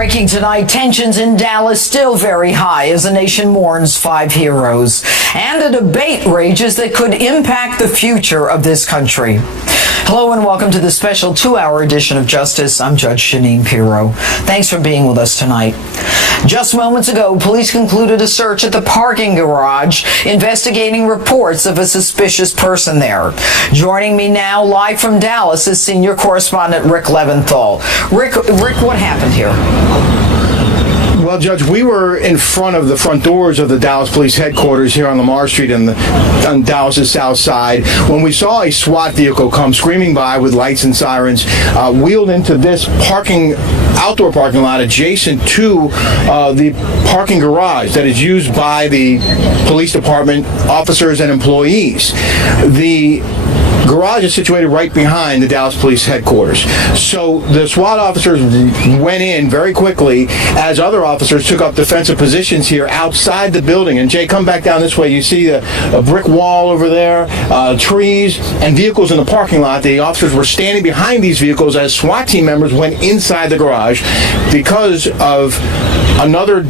Breaking tonight, tensions in Dallas still very high as the nation mourns 5 heroes. And a debate rages that could impact the future of this country. Hello and welcome to the special 2-hour edition of Justice. I'm Judge Jeanine Pirro. Thanks for being with us tonight. Just moments ago, police concluded a search at the parking garage, investigating reports of a suspicious person there. Joining me now, live from Dallas, is senior correspondent Rick Leventhal. Rick, what happened here? Well, Judge, we were in front of the front doors of the Dallas Police Headquarters here on Lamar Street on Dallas's south side when we saw a SWAT vehicle come screaming by with lights and sirens, wheeled into this outdoor parking lot adjacent to the parking garage that is used by the police department officers and employees. The garage is situated right behind the Dallas Police Headquarters. So the SWAT officers went in very quickly as other officers took up defensive positions here outside the building. And Jay, come back down this way. You see a brick wall over there, trees, and vehicles in the parking lot. The officers were standing behind these vehicles as SWAT team members went inside the garage because of another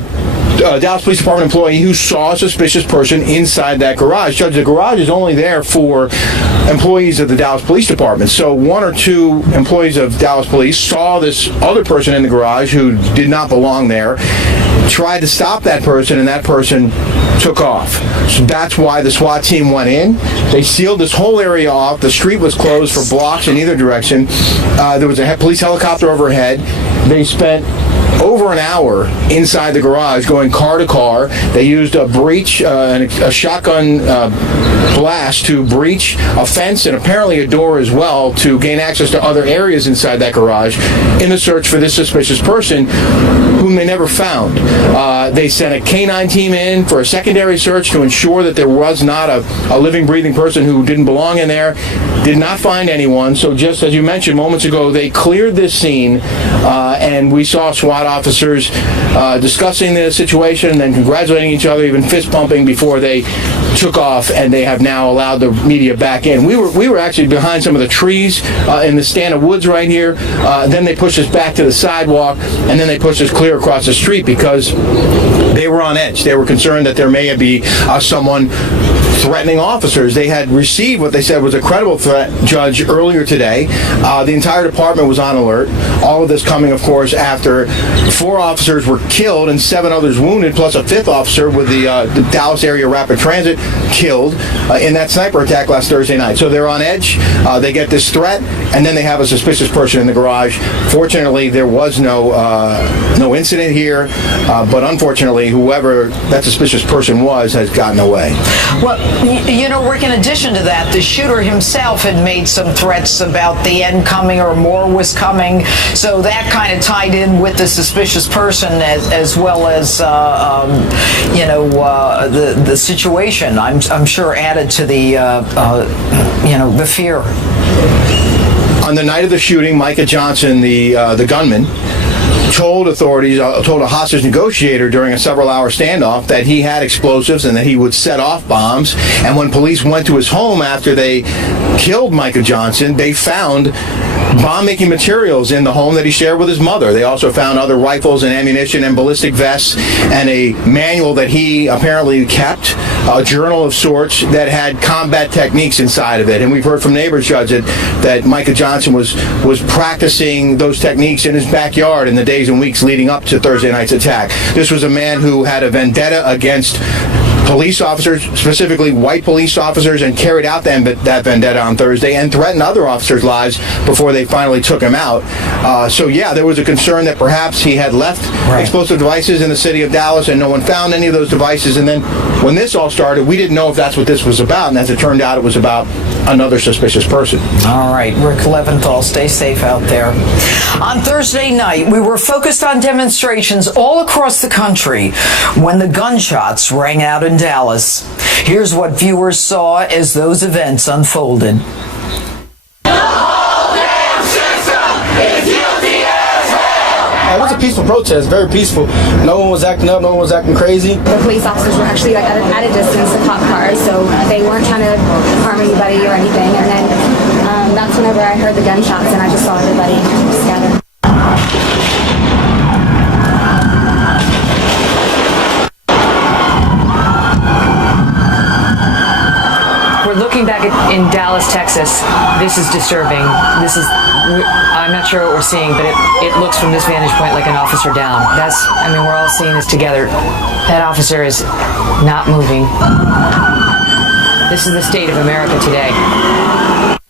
Dallas Police Department employee who saw a suspicious person inside that garage. Judge, the garage is only there for employees of the Dallas Police Department. So 1 or 2 employees of Dallas Police saw this other person in the garage who did not belong there, tried to stop that person, and that person took off. So that's why the SWAT team went in. They sealed this whole area off. The street was closed for blocks in either direction. There was a police helicopter overhead. They spent over an hour inside the garage going car to car. They used a breach, a shotgun blast to breach a fence and apparently a door as well to gain access to other areas inside that garage in the search for this suspicious person whom they never found. They sent a canine team in for a secondary search to ensure that there was not a living, breathing person who didn't belong in there. Did not find anyone. So just as you mentioned moments ago, they cleared this scene and we saw SWAT officers discussing the situation and then congratulating each other, even fist pumping before they took off, and they have now allowed the media back in. We were actually behind some of the trees in the stand of woods right here. Then they pushed us back to the sidewalk, and then they pushed us clear across the street because they were on edge. They were concerned that there may be someone threatening officers. They had received what they said was a credible threat, Judge, earlier today. The entire department was on alert. All of this coming, of course, after 4 officers were killed and 7 others wounded, plus a 5th officer with the Dallas Area Rapid Transit killed in that sniper attack last Thursday night. So they're on edge. They get this threat, and then they have a suspicious person in the garage. Fortunately, there was no incident here, but unfortunately, whoever that suspicious person was has gotten away. Well, you know, Rick, in addition to that, the shooter himself had made some threats about the end coming or more was coming, so that kind of tied in with the suspicious person as well as, the situation, I'm sure added to the, the fear. On the night of the shooting, Micah Johnson, the gunman, told authorities, told a hostage negotiator during a several-hour standoff that he had explosives and that he would set off bombs. And when police went to his home after they killed Micah Johnson, they found bomb-making materials in the home that he shared with his mother. They also found other rifles and ammunition and ballistic vests and a manual that he apparently kept, a journal of sorts that had combat techniques inside of it. And we've heard from neighbors, Judge, that Micah Johnson was practicing those techniques in his backyard in the days and weeks leading up to Thursday night's attack. This was a man who had a vendetta against police officers, specifically white police officers, and carried out that vendetta on Thursday and threatened other officers' lives before they finally took him out. So yeah, there was a concern that perhaps he had left explosive devices in the city of Dallas and no one found any of those devices. And then when this all started, we didn't know if that's what this was about. And as it turned out, it was about another suspicious person. All right, Rick Leventhal, stay safe out there. On Thursday night, we were focused on demonstrations all across the country when the gunshots rang out in Dallas. Here's what viewers saw as those events unfolded. It was a peaceful protest, very peaceful. No one was acting up, no one was acting crazy. The police officers were actually at a distance, the cop cars, so they weren't trying to harm anybody or anything. And then that's whenever I heard the gunshots and I just saw everybody scatter. Dallas, Texas, this is disturbing. I'm not sure what we're seeing, but it looks from this vantage point like an officer down. We're all seeing this together. That officer is not moving. This is the state of America today.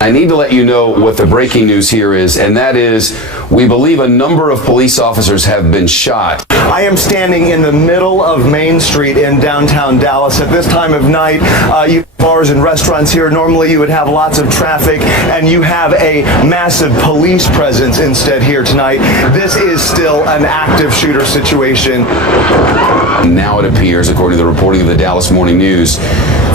I need to let you know what the breaking news here is, and that is we believe a number of police officers have been shot. I am standing in the middle of Main Street in downtown Dallas. At this time of night, you have bars and restaurants here. Normally you would have lots of traffic, and you have a massive police presence instead here tonight. This is still an active shooter situation. Now it appears, according to the reporting of the Dallas Morning News,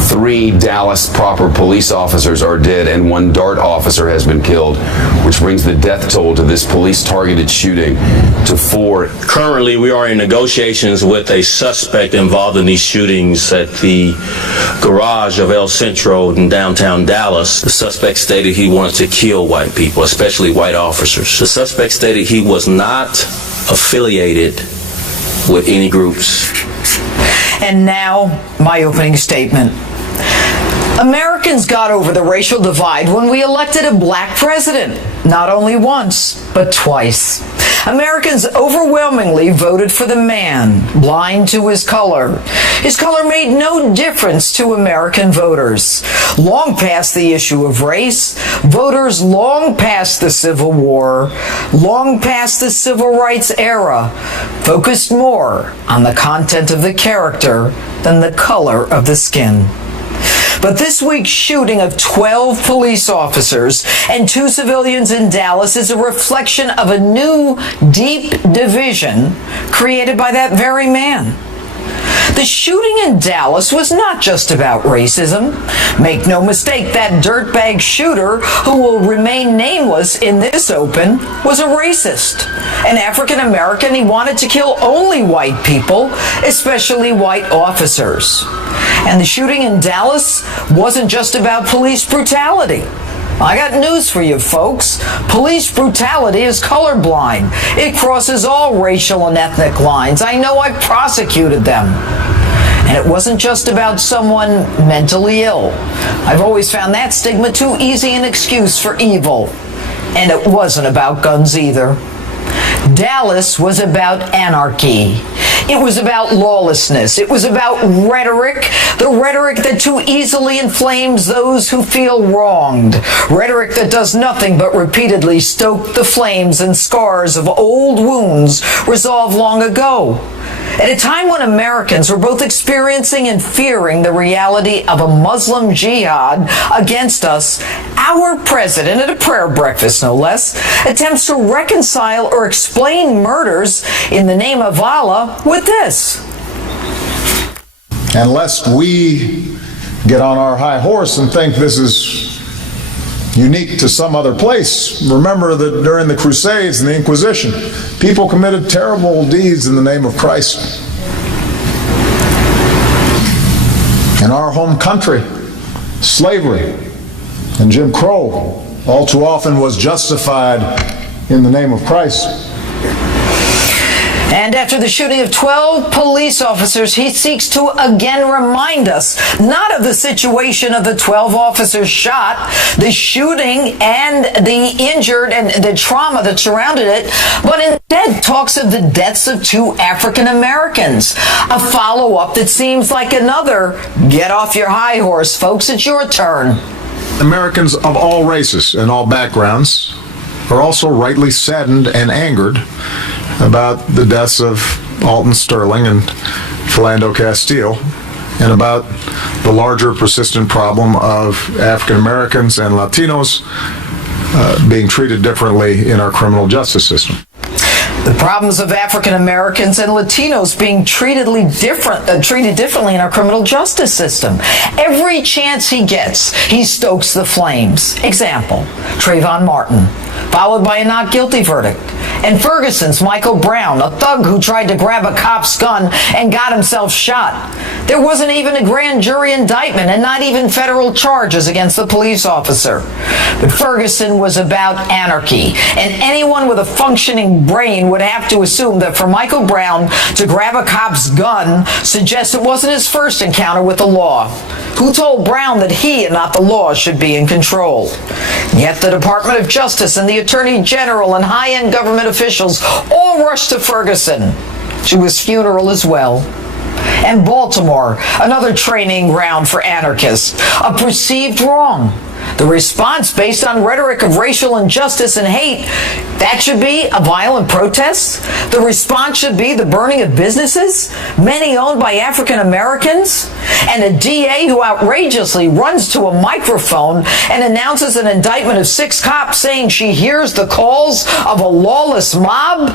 3 Dallas proper police officers are dead and 1 DART officer has been killed, which brings the death toll to this police-targeted shooting to 4. Currently, we are in negotiations with a suspect involved in these shootings at the garage of El Centro in downtown Dallas. The suspect stated he wanted to kill white people, especially white officers. The suspect stated he was not affiliated with any groups. And now, my opening statement. Americans got over the racial divide when we elected a black president, not only once, but twice. Americans overwhelmingly voted for the man, blind to his color. His color made no difference to American voters. Long past the issue of race, voters long past the Civil War, long past the Civil Rights era, focused more on the content of the character than the color of the skin. But this week's shooting of 12 police officers and 2 civilians in Dallas is a reflection of a new, deep division created by that very man. The shooting in Dallas was not just about racism. Make no mistake, that dirtbag shooter, who will remain nameless in this open, was a racist. An African American, he wanted to kill only white people, especially white officers. And the shooting in Dallas wasn't just about police brutality. I got news for you, folks. Police brutality is colorblind. It crosses all racial and ethnic lines. I know I prosecuted them. And it wasn't just about someone mentally ill. I've always found that stigma too easy an excuse for evil. And it wasn't about guns either. Dallas was about anarchy. It was about lawlessness. It was about rhetoric, the rhetoric that too easily inflames those who feel wronged. Rhetoric that does nothing but repeatedly stoke the flames and scars of old wounds resolved long ago. At a time when Americans were both experiencing and fearing the reality of a Muslim jihad against us, our president, at a prayer breakfast no less, attempts to reconcile or explain murders in the name of Allah with this. And lest we get on our high horse and think this is unique to some other place, remember that during the Crusades and the Inquisition, people committed terrible deeds in the name of Christ. In our home country, slavery and Jim Crow all too often was justified in the name of Christ. And after the shooting of 12 police officers, he seeks to again remind us not of the situation of the 12 officers shot, the shooting and the injured and the trauma that surrounded it, but instead talks of the deaths of 2 African Americans. A follow-up that seems like another get off your high horse, folks, it's your turn. Americans of all races and all backgrounds are also rightly saddened and angered about the deaths of Alton Sterling and Philando Castile, and about the larger persistent problem of African Americans and Latinos being treated differently in our criminal justice system. The problems of African Americans and Latinos being treated differently in our criminal justice system. Every chance he gets, he stokes the flames. Example, Trayvon Martin, followed by a not guilty verdict. And Ferguson's Michael Brown, a thug who tried to grab a cop's gun and got himself shot. There wasn't even a grand jury indictment and not even federal charges against the police officer. But Ferguson was about anarchy, and anyone with a functioning brain would have to assume that for Michael Brown to grab a cop's gun suggests it wasn't his first encounter with the law. Who told Brown that he and not the law should be in control? Yet the Department of Justice and the Attorney General and high-end government officials all rushed to Ferguson, to his funeral as well. And Baltimore, another training ground for anarchists, a perceived wrong. The response based on rhetoric of racial injustice and hate, that should be a violent protest? The response should be the burning of businesses, many owned by African Americans, and a DA who outrageously runs to a microphone and announces an indictment of 6 cops saying she hears the calls of a lawless mob?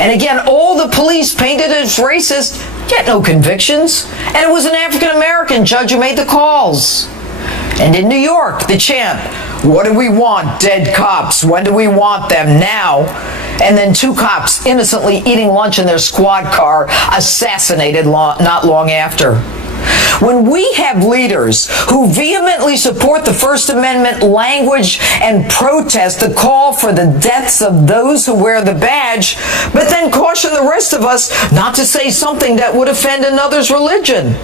And again, all the police painted as racist, yet no convictions. And it was an African American judge who made the calls. And in New York, the chant, "What do we want? Dead cops. When do we want them? Now." And then 2 cops innocently eating lunch in their squad car, assassinated not long after. When we have leaders who vehemently support the First Amendment language and protest the call for the deaths of those who wear the badge, but then caution the rest of us not to say something that would offend another's religion.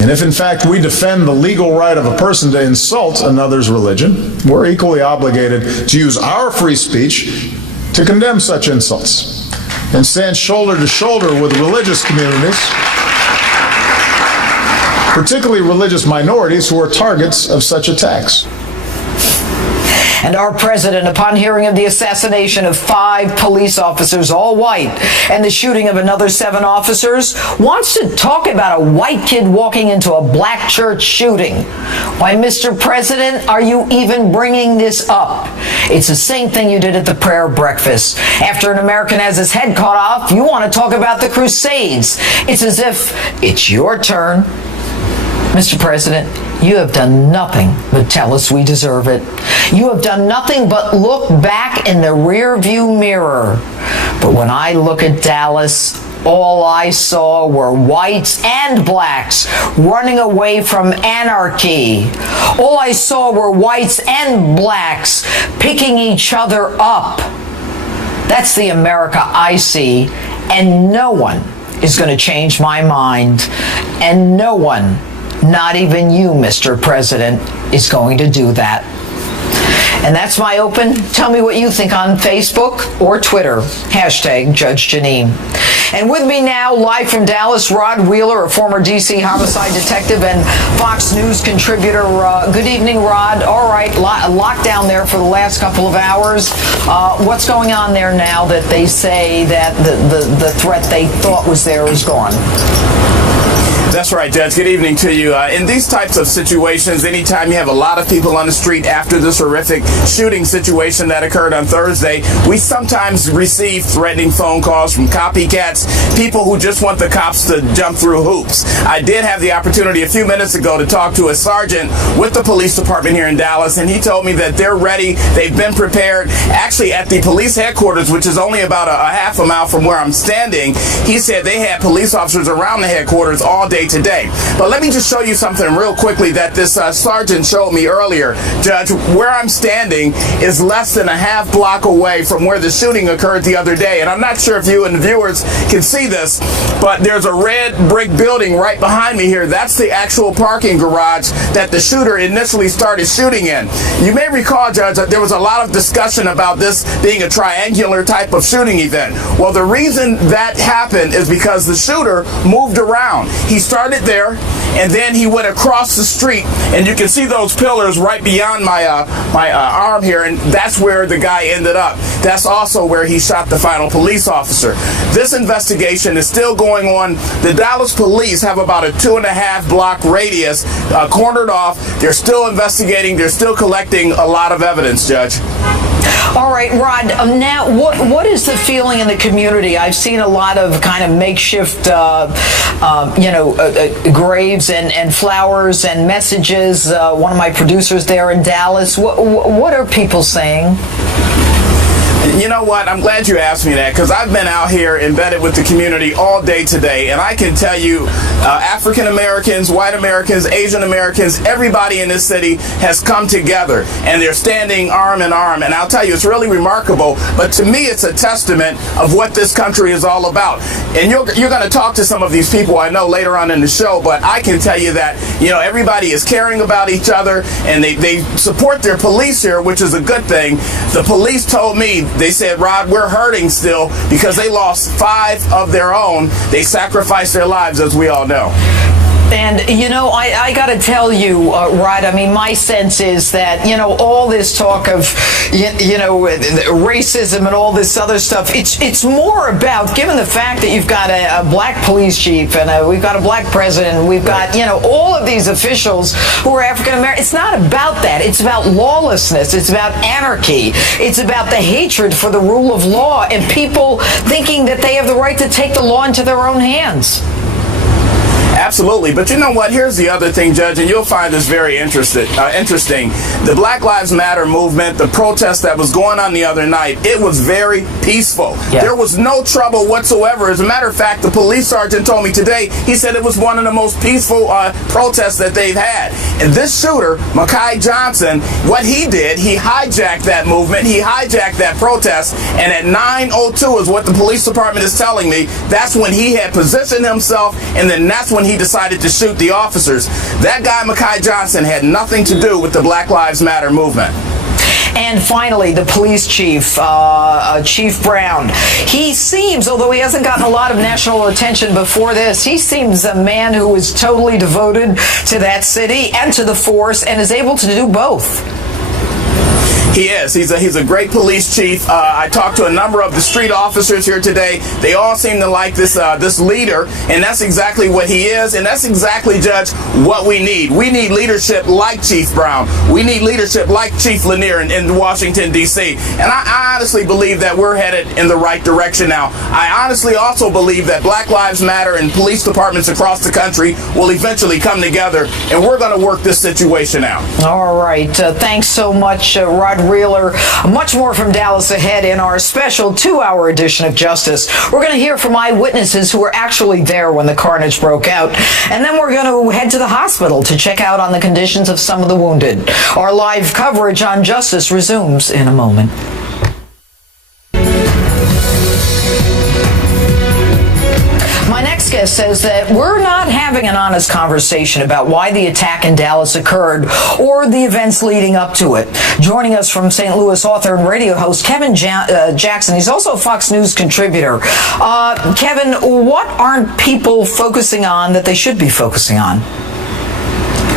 And if in fact we defend the legal right of a person to insult another's religion, we're equally obligated to use our free speech to condemn such insults and stand shoulder to shoulder with religious communities, particularly religious minorities who are targets of such attacks. And our president, upon hearing of the assassination of 5 police officers, all white, and the shooting of another 7 officers, wants to talk about a white kid walking into a black church shooting. Why, Mr. President, are you even bringing this up? It's the same thing you did at the prayer breakfast. After an American has his head cut off, you want to talk about the Crusades. It's as if it's your turn. Mr. President, you have done nothing but tell us we deserve it. You have done nothing but look back in the rearview mirror. But when I look at Dallas, all I saw were whites and blacks running away from anarchy. All I saw were whites and blacks picking each other up. That's the America I see, and no one is going to change my mind. And no one, not even you, Mr. President, is going to do that. And that's my open. Tell me what you think on Facebook or Twitter. Hashtag Judge Jeanine. And with me now, live from Dallas, Rod Wheeler, a former D.C. homicide detective and Fox News contributor. Good evening, Rod. All right, lockdown there for the last couple of hours. What's going on there now that they say that the threat they thought was there is gone? That's right, Judge. Good evening to you. In these types of situations, anytime you have a lot of people on the street after this horrific shooting situation that occurred on Thursday, we sometimes receive threatening phone calls from copycats, people who just want the cops to jump through hoops. I did have the opportunity a few minutes ago to talk to a sergeant with the police department here in Dallas, and he told me that they're ready. They've been prepared. Actually, at the police headquarters, which is only about a half a mile from where I'm standing, he said they had police officers around the headquarters all day today. But let me just show you something real quickly that this sergeant showed me earlier. Judge, where I'm standing is less than a half block away from where the shooting occurred the other day. And I'm not sure if you and the viewers can see this, but there's a red brick building right behind me here. That's the actual parking garage that the shooter initially started shooting in. You may recall, Judge, that there was a lot of discussion about this being a triangular type of shooting event. Well, the reason that happened is because the shooter moved around. He started there, and then he went across the street, and you can see those pillars right beyond my arm here, and that's where the guy ended up. That's also where he shot the final police officer. This investigation is still going on. The Dallas police have about a 2.5 block radius cornered off. They're still investigating. They're still collecting a lot of evidence, Judge. All right, Rod, now what is the feeling in the community? I've seen a lot of kind of makeshift, graves and flowers and messages. One of my producers there in Dallas, what are people saying? You know, what? I'm glad you asked me that, because I've been out here embedded with the community all day today, and I can tell you African Americans, white Americans, Asian Americans, everybody in this city has come together, and they're standing arm in arm. And I'll tell you, it's really remarkable, but to me it's a testament of what this country is all about. And you're going to talk to some of these people I know later on in the show, but I can tell you that, you know, everybody is caring about each other, and they support their police here, which is a good thing. The police told me, they said, Rod, we're hurting still because they lost 5 of their own. They sacrificed their lives, as we all know. And, you know, I got to tell you, Rod, I mean, my sense is that, you know, all this talk of, you know, racism and all this other stuff, it's more about, given the fact that you've got a black police chief and we've got a black president, we've got, you know, all of these officials who are African American. It's not about that. It's about lawlessness. It's about anarchy. It's about the hatred for the rule of law and people thinking that they have the right to take the law into their own hands. Absolutely. But you know what? Here's the other thing, Judge, and you'll find this very interesting. The Black Lives Matter movement, the protest that was going on the other night, it was very peaceful. Yeah. There was no trouble whatsoever. As a matter of fact, the police sergeant told me today, he said it was one of the most peaceful protests that they've had. And this shooter, Mekhi Johnson, what he did, he hijacked that movement, he hijacked that protest, and at 9:02 is what the police department is telling me, that's when he had positioned himself, and then that's when he decided to shoot the officers. That guy, Mekhi Johnson, had nothing to do with the Black Lives Matter movement. And finally, the police chief, Chief Brown, he seems, although he hasn't gotten a lot of national attention before this, he seems a man who is totally devoted to that city and to the force and is able to do both. He is. He's a great police chief. I talked to a number of the street officers here today. They all seem to like this leader, and that's exactly what he is, and that's exactly, Judge, what we need. We need leadership like Chief Brown. We need leadership like Chief Lanier in Washington, D.C. And I honestly believe that we're headed in the right direction now. I honestly also believe that Black Lives Matter and police departments across the country will eventually come together, and we're going to work this situation out. All right. Thanks so much, Rod Reeler. Much more from Dallas ahead in our special 2-hour edition of Justice. We're going to hear from eyewitnesses who were actually there when the carnage broke out. And then we're going to head to the hospital to check out on the conditions of some of the wounded. Our live coverage on Justice resumes in a moment. Guest says that we're not having an honest conversation about why the attack in Dallas occurred or the events leading up to it. Joining us from St. Louis, author and radio host Kevin Jackson. He's also a Fox News contributor. Kevin, what aren't people focusing on that they should be focusing on?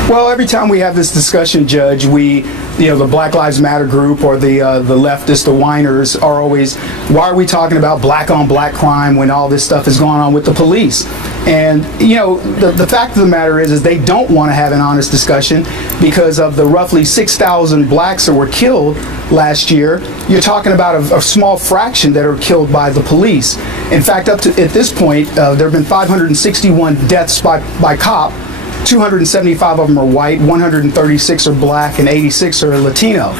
Well, every time we have this discussion, Judge, the Black Lives Matter group or the leftists, the whiners, are always, why are we talking about black on black crime when all this stuff is going on with the police? And, you know, the fact of the matter is they don't want to have an honest discussion because of the roughly 6,000 blacks that were killed last year. You're talking about a small fraction that are killed by the police. In fact, up to at this point, there have been 561 deaths by cop. 275 of them are white, 136 are black, and 86 are Latino.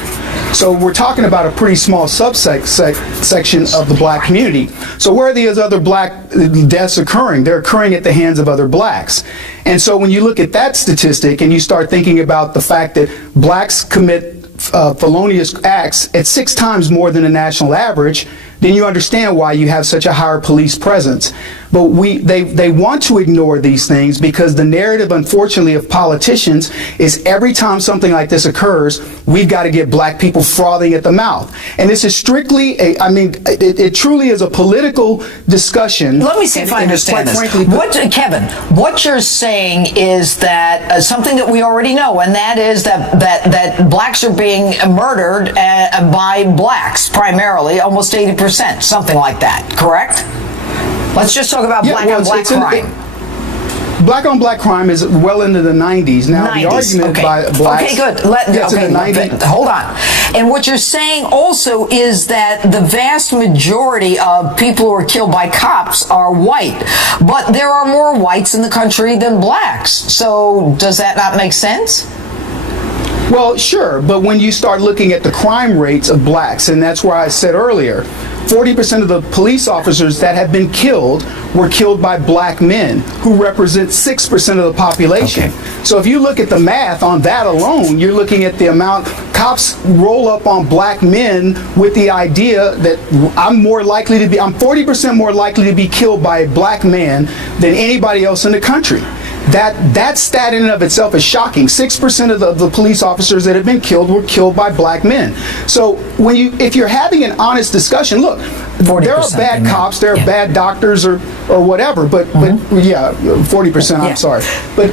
So we're talking about a pretty small section of the black community. So where are these other black deaths occurring? They're occurring at the hands of other blacks. And so when you look at that statistic and you start thinking about the fact that blacks commit felonious acts at 6 times more than the national average, then you understand why you have such a higher police presence. But they want to ignore these things because the narrative, unfortunately, of politicians is every time something like this occurs, we've got to get black people frothing at the mouth. And this is strictly it truly is a political discussion. Let me see if I understand this. Kevin, what you're saying is that something that we already know, and that is that blacks are being murdered by blacks primarily, almost 80%, something like that, correct? Let's just talk about black on black crime. Black on black crime is well into the 90s. Now, the argument by blacks... Okay, good. Hold on. And what you're saying also is that the vast majority of people who are killed by cops are white. But there are more whites in the country than blacks. So does that not make sense? Well, sure, but when you start looking at the crime rates of blacks, and that's why I said earlier, 40% of the police officers that have been killed were killed by black men, who represent 6% of the population. Okay. So if you look at the math on that alone, you're looking at the amount cops roll up on black men with the idea that I'm 40% more likely to be killed by a black man than anybody else in the country. That stat in and of itself is shocking. 6% of the police officers that have been killed were killed by black men. So if you're having an honest discussion, look, there are bad cops, there are bad doctors or whatever, but 40%. I'm sorry, but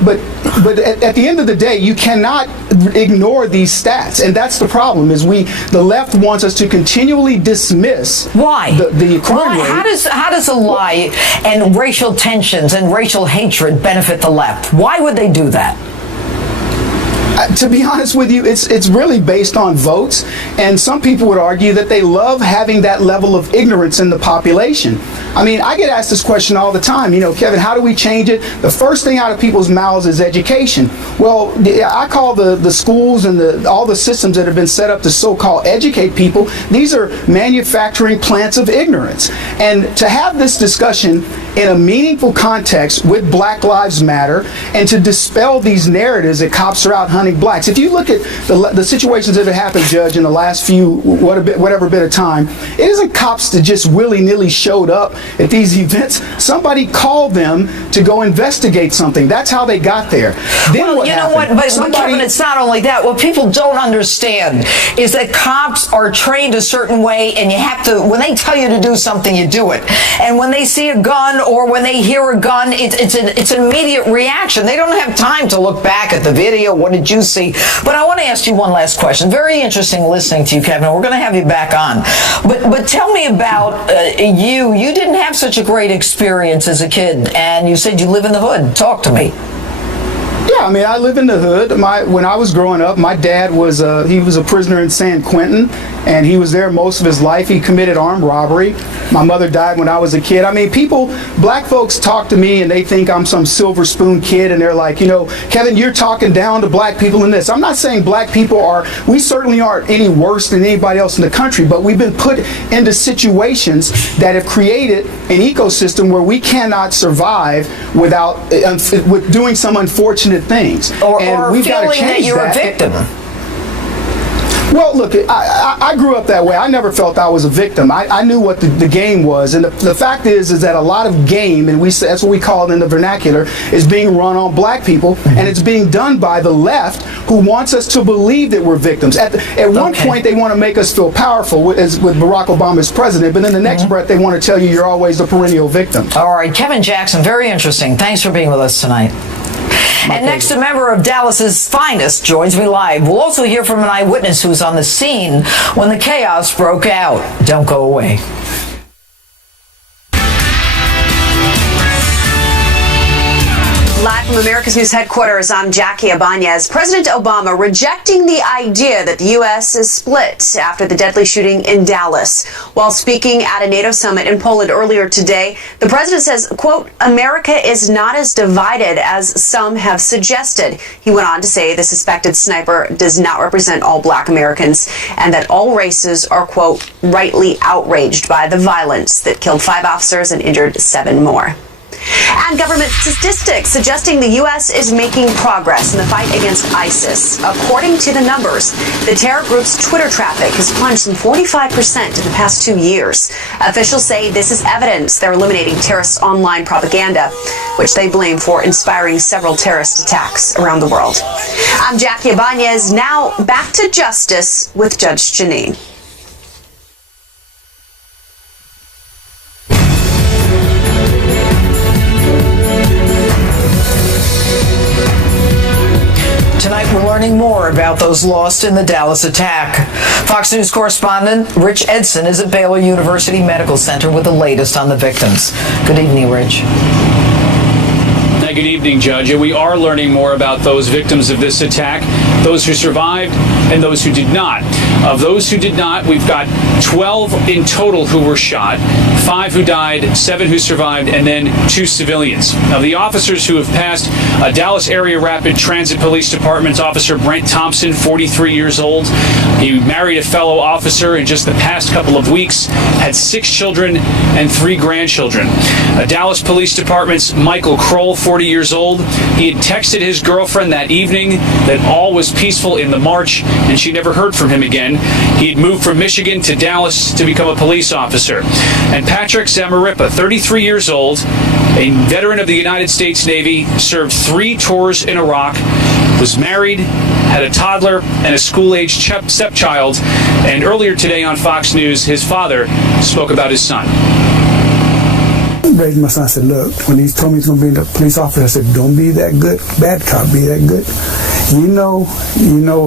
at the end of the day, you cannot ignore these stats, and that's the problem. The left wants us to continually dismiss the crime rate. How does a lie and racial tensions and racial hatred benefit the left? Why would they do that? To be honest with you, it's really based on votes, and some people would argue that they love having that level of ignorance in the population. I mean, I get asked this question all the time, Kevin, how do we change it? The first thing out of people's mouths is education. Well, I call the schools and all the systems that have been set up to so-called educate people, these are manufacturing plants of ignorance. And to have this discussion in a meaningful context with Black Lives Matter, and to dispel these narratives that cops are out hunting blacks. If you look at the situations that have happened, Judge, in the last whatever bit of time, it isn't cops that just willy-nilly showed up at these events. Somebody called them to go investigate something. That's how they got there. Then well, you know what? But Kevin, it's not only that. What people don't understand is that cops are trained a certain way, and you have to, when they tell you to do something, you do it. And when they see a gun or when they hear a gun, it's an immediate reaction. They don't have time to look back at the video. What did you see? But I want to ask you one last question. Very interesting listening to you, Kevin. We're going to have you back on. But tell me about you. You didn't have such a great experience as a kid, and you said you live in the hood. Talk to me. Yeah, I mean, I live in the hood. When I was growing up, my dad was a prisoner in San Quentin, and he was there most of his life. He committed armed robbery. My mother died when I was a kid. I mean, black folks talk to me, and they think I'm some silver spoon kid, and they're like, Kevin, you're talking down to black people in this. I'm not saying black people we certainly aren't any worse than anybody else in the country, but we've been put into situations that have created an ecosystem where we cannot survive with doing some unfortunate things. Or feeling that you're a victim. Well, look, I grew up that way. I never felt I was a victim. I knew what the game was, and the fact is that a lot of game, and that's what we call it in the vernacular, is being run on black people, and it's being done by the left, who wants us to believe that we're victims. At one point, they want to make us feel powerful, as with Barack Obama as president, but in the next breath, they want to tell you you're always a perennial victim. All right, Kevin Jackson, very interesting. Thanks for being with us tonight. And next, a member of Dallas's finest joins me live. We'll also hear from an eyewitness who was on the scene when the chaos broke out. Don't go away. Live from America's News headquarters, I'm Jackie Ibanez. President Obama rejecting the idea that the U.S. is split after the deadly shooting in Dallas. While speaking at a NATO summit in Poland earlier today, the president says, quote, America is not as divided as some have suggested. He went on to say the suspected sniper does not represent all black Americans and that all races are, quote, rightly outraged by the violence that killed 5 officers and injured 7 more. And government statistics suggesting the U.S. is making progress in the fight against ISIS. According to the numbers, the terror group's Twitter traffic has plunged some 45% in the past 2 years. Officials say this is evidence they're eliminating terrorists' online propaganda, which they blame for inspiring several terrorist attacks around the world. I'm Jackie Ibanez. Now back to justice with Judge Jeanine. Tonight we're learning more about those lost in the Dallas attack. Fox News correspondent Rich Edson is at Baylor University Medical Center with the latest on the victims. Good evening, Rich. Good evening, Judge. We are learning more about those victims of this attack. those who survived and those who did not. Of those who did not, we've got 12 in total who were shot, 5 who died, 7 who survived, and then 2 civilians. Now, the officers who have passed, Dallas Area Rapid Transit Police Department's Officer Brent Thompson, 43 years old. He married a fellow officer in just the past couple of weeks, had 6 children and 3 grandchildren. Dallas Police Department's Michael Kroll, 40 years old. He had texted his girlfriend that evening that all was peaceful in the march, and she never heard from him again. He had moved from Michigan to Dallas to become a police officer. And Patrick Zamarripa, 33 years old, a veteran of the United States Navy, served 3 tours in Iraq, was married, had a toddler and a school-aged stepchild, and earlier today on Fox News, his father spoke about his son. I raised my son. I said, look, when he told me he's going to be a police officer, I said, don't be that good, bad cop, be that good. You know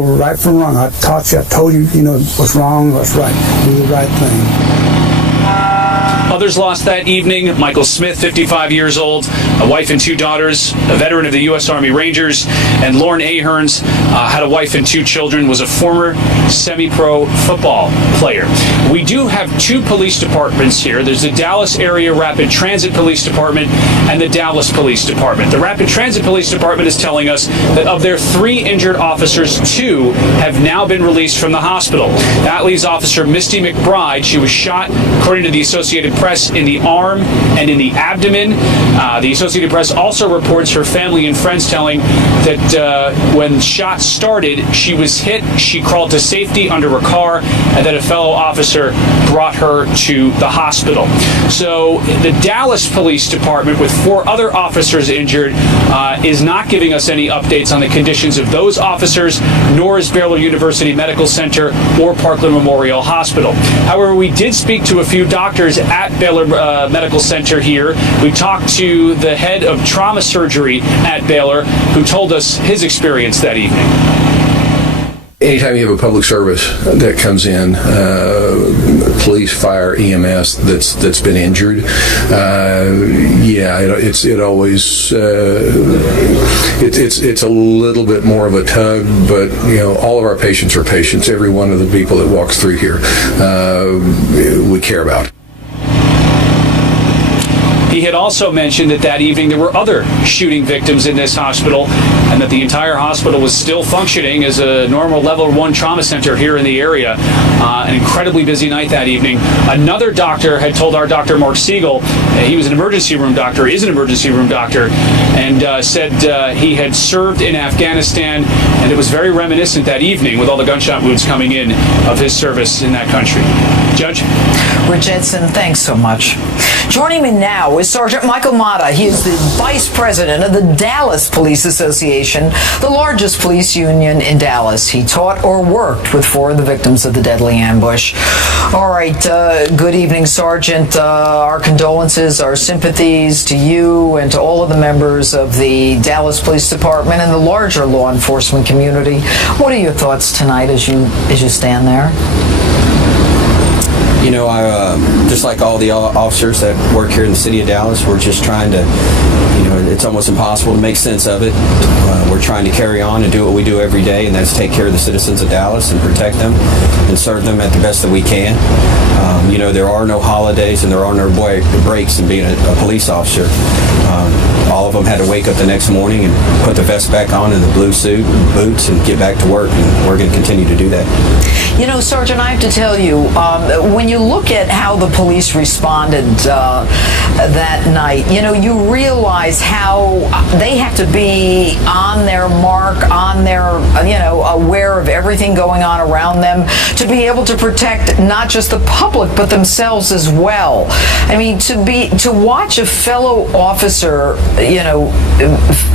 right from wrong. I taught you, I told you, what's wrong, what's right. Do the right thing. Others lost that evening. Michael Smith, 55 years old, a wife and 2 daughters, a veteran of the U.S. Army Rangers, and Lauren Aherns had a wife and 2 children, was a former semi-pro football player. We do have 2 police departments here. There's the Dallas Area Rapid Transit Police Department and the Dallas Police Department. The Rapid Transit Police Department is telling us that of their 3 injured officers, 2 have now been released from the hospital. That leaves Officer Misty McBride. She was shot, according to the Associated Press, in the arm and in the abdomen. The Associated Press also reports her family and friends telling that when shots started, she was hit, she crawled to safety under a car, and that a fellow officer brought her to the hospital. So the Dallas Police Department, with 4 other officers injured, is not giving us any updates on the conditions of those officers, nor is Baylor University Medical Center or Parkland Memorial Hospital. However, we did speak to a few doctors at Baylor Medical Center here. We talked to the head of trauma surgery at Baylor, who told us his experience that evening. Anytime you have a public service that comes in, police, fire, EMS, that's been injured, it's a little bit more of a tug. But all of our patients are patients. Every one of the people that walks through here, we care about. He had also mentioned that evening there were other shooting victims in this hospital, and that the entire hospital was still functioning as a normal level 1 trauma center here in the area. An incredibly busy night that evening. Another doctor had told our Dr. Mark Siegel, he was an emergency room doctor, is an emergency room doctor, and said he had served in Afghanistan, and it was very reminiscent that evening, with all the gunshot wounds coming in, of his service in that country. Judge? Rich Edson, thanks so much. Joining me now is Sergeant Michael Mata. He is the Vice President of the Dallas Police Association, the largest police union in Dallas. He taught or worked with 4 of the victims of the deadly ambush. All right, good evening, Sergeant. Our condolences, our sympathies to you and to all of the members of the Dallas Police Department and the larger law enforcement community. What are your thoughts tonight as you stand there? Just like all the officers that work here in the city of Dallas, we're just trying to, it's almost impossible to make sense of it. We're trying to carry on and do what we do every day, and that's take care of the citizens of Dallas and protect them and serve them at the best that we can. There are no holidays and there are no breaks in being a police officer. All of them had to wake up the next morning and put the vest back on and the blue suit and boots and get back to work, and we're going to continue to do that. Sergeant, I have to tell you, when you look at how the police responded that night, you realize how they have to be on their mark, on their, aware of everything going on around them to be able to protect not just the public, but themselves as well. I mean, to watch a fellow officer,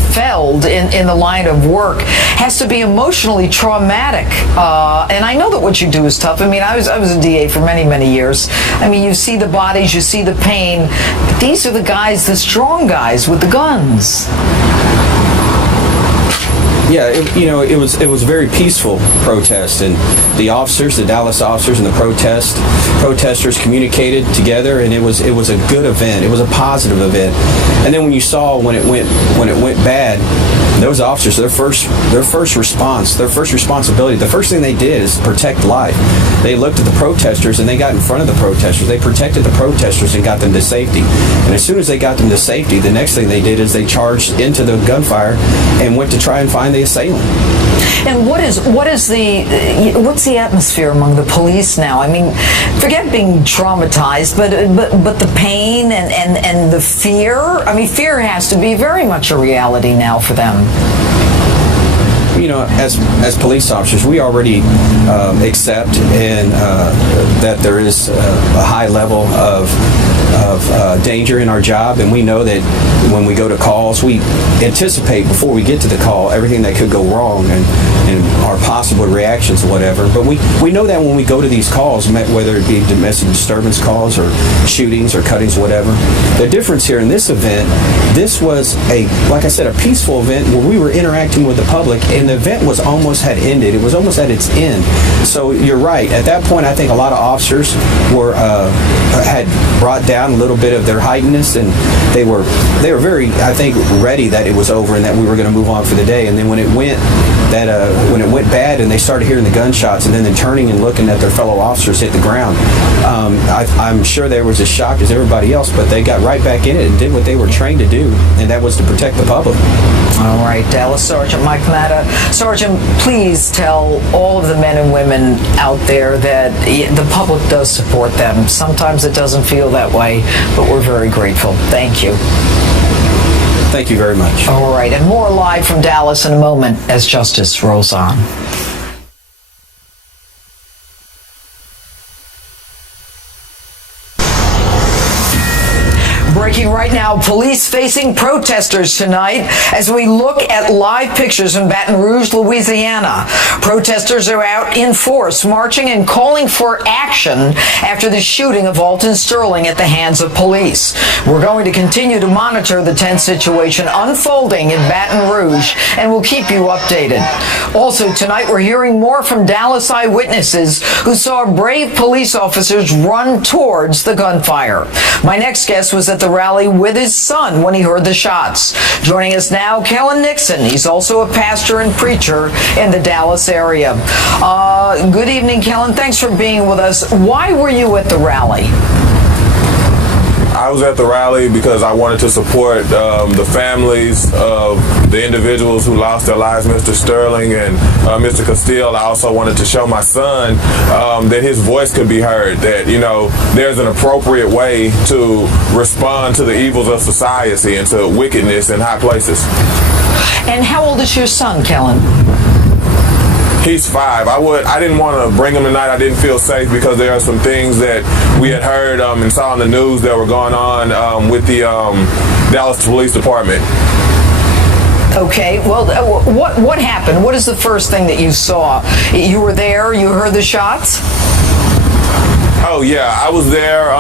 felled in the line of work has to be emotionally traumatic. And I know that what you do is tough. I mean, I was a DA for many, many years. I mean, you see the bodies, you see the pain. But these are the guys, the strong guys with the guns. Yeah, it was a very peaceful protest, and the Dallas officers and the protesters communicated together, and it was a good event. It was a positive event. And then when you saw when it went bad, those officers, their first responsibility, the first thing they did is protect life. They looked at the protesters and they got in front of the protesters. They protected the protesters and got them to safety. And as soon as they got them to safety, the next thing they did is they charged into the gunfire and went to try and find the assailant. And what's the atmosphere among the police now? I mean, forget being traumatized, but the pain and the fear. I mean, fear has to be very much a reality now for them. As police officers, we already accept and that there is a high level of danger in our job, and we know that when we go to calls, we anticipate before we get to the call everything that could go wrong and our possible reactions or whatever. But we know that when we go to these calls, whether it be domestic disturbance calls or shootings or cuttings, whatever. The difference here in this event, this was like I said, a peaceful event where we were interacting with the public, and the event had ended. It was almost at its end. So you're right. At that point, I think a lot of officers had brought down a little bit of their heightenedness, and they were very, I think, ready that it was over and that we were going to move on for the day. And then when it went bad and they started hearing the gunshots and then turning and looking at their fellow officers hit the ground, I'm sure there was as shocked as everybody else, but they got right back in it and did what they were trained to do, and that was to protect the public. All right, Dallas Sergeant Mike Matta. Sergeant, please tell all of the men and women out there that the public does support them. Sometimes it doesn't feel that way, but we're very grateful. Thank you. Thank you very much. All right, and more live from Dallas in a moment as justice rolls on. Breaking right now, police facing protesters tonight as we look at live pictures in Baton Rouge, Louisiana. Protesters are out in force, marching and calling for action after the shooting of Alton Sterling at the hands of police. We're going to continue to monitor the tense situation unfolding in Baton Rouge, and we'll keep you updated. Also tonight, we're hearing more from Dallas eyewitnesses who saw brave police officers run towards the gunfire. My next guest was at the rally with his son when he heard the shots. Joining us now, Kellen Nixon. He's also a pastor and preacher in the Dallas area. Good evening, Kellen. Thanks for being with us. Why were you at the rally? I was at the rally because I wanted to support the families of the individuals who lost their lives, Mr. Sterling and Mr. Castile. I also wanted to show my son that his voice could be heard, that, there's an appropriate way to respond to the evils of society and to wickedness in high places. And how old is your son, Kellen? He's 5. I didn't want to bring him tonight. I didn't feel safe because there are some things that we had heard and saw in the news that were going on with the Dallas Police Department. Okay, well, what happened? What is the first thing that you saw? You were there, you heard the shots? Oh, yeah, I was there.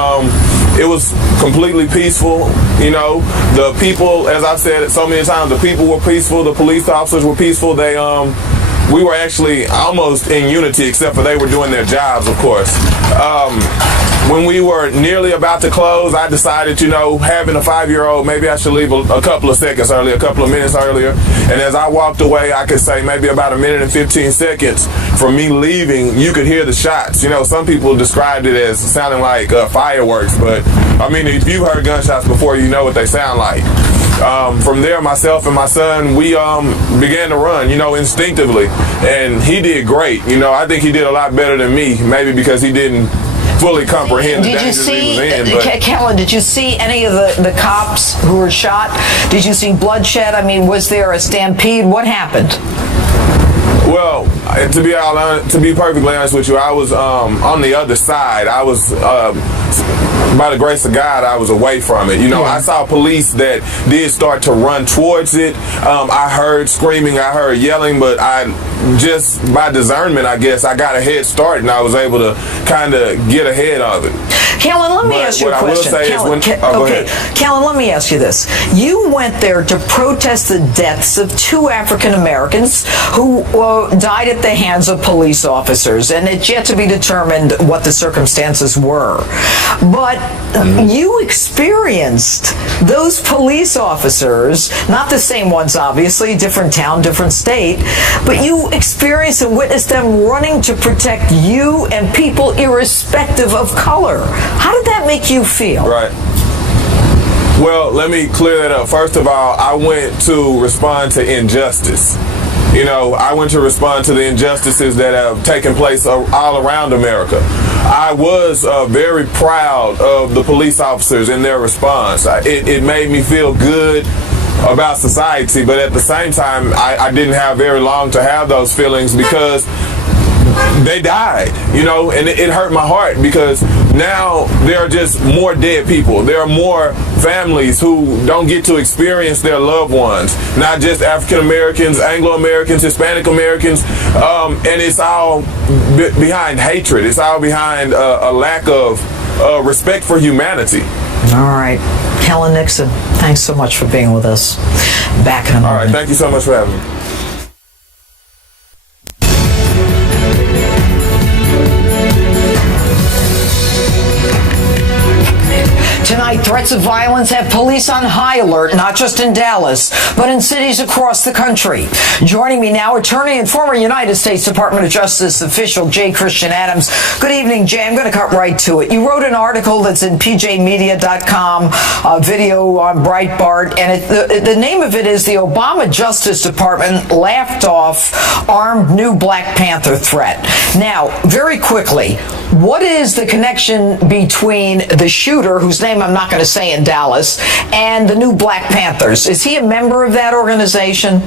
It was completely peaceful. The people, as I've said so many times, the people were peaceful. The police officers were peaceful. We were actually almost in unity, except for they were doing their jobs, of course. When we were nearly about to close, I decided, having a 5-year-old, maybe I should leave a couple of seconds earlier, a couple of minutes earlier. And as I walked away, I could say maybe about a minute and 15 seconds from me leaving, you could hear the shots. Some people described it as sounding like fireworks, but if you heard gunshots before, you know what they sound like. From there, myself and my son, we began to run, instinctively. And he did great. I think he did a lot better than me, maybe because he didn't fully comprehend the dangers he was in. Kellen, did you see any of the cops who were shot? Did you see bloodshed? Was there a stampede? What happened? Well, to be perfectly honest with you, I was on the other side. I was, by the grace of God, I was away from it. I saw police that did start to run towards it. I heard screaming, I heard yelling, but by discernment, I guess, I got a head start and I was able to kind of get ahead of it. Kellen, let me ask you a question. Kellen, let me ask you this. You went there to protest the deaths of 2 African Americans who died at the hands of police officers, and it's yet to be determined what the circumstances were. But you experienced those police officers, not the same ones, obviously, different town, different state, but you experienced and witnessed them running to protect you and people irrespective of color. How did that make you feel? Right. Well, let me clear that up. First of all, I went to respond to injustice. You know, I went to respond to the injustices that have taken place all around America. I was very proud of the police officers in their response. It made me feel good about society, but at the same time, I didn't have very long to have those feelings because they died, you know, and it hurt my heart because now there are just more dead people. There are more families who don't get to experience their loved ones, not just African Americans, Anglo Americans, Hispanic Americans, and it's all behind hatred. It's all behind a lack of respect for humanity. All right. Kellen Nixon, thanks so much for being with us. Back in a moment. All right, thank you so much for having me. Tonight, threats of violence have police on high alert, not just in Dallas, but in cities across the country. Joining me now, attorney and former United States Department of Justice official J. Christian Adams. Good evening, Jay. I'm going to cut right to it. You wrote an article that's in pjmedia.com, a video on Breitbart, and the name of it is The Obama Justice Department Laughed Off Armed New Black Panther Threat. Now, very quickly, what is the connection between the shooter, whose name I'm not going to say in Dallas, and the new Black Panthers? Is he a member of that organization?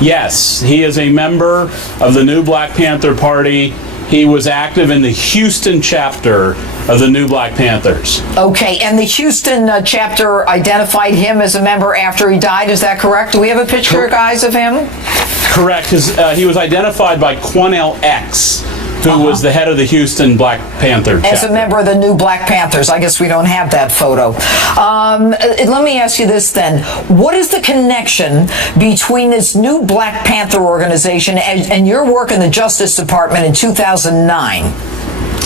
Yes, he is a member of the new Black Panther Party. He was active in the Houston chapter of the new Black Panthers. Okay, and the Houston chapter identified him as a member after he died. Is that correct? Do we have a picture, guys, of him? Correct. He was identified by Quanell X, who was the head of the Houston Black Panther chapter. As a member of the new Black Panthers. I guess we don't have that photo. Let me ask you this then. What is the connection between this new Black Panther organization and your work in the Justice Department in 2009?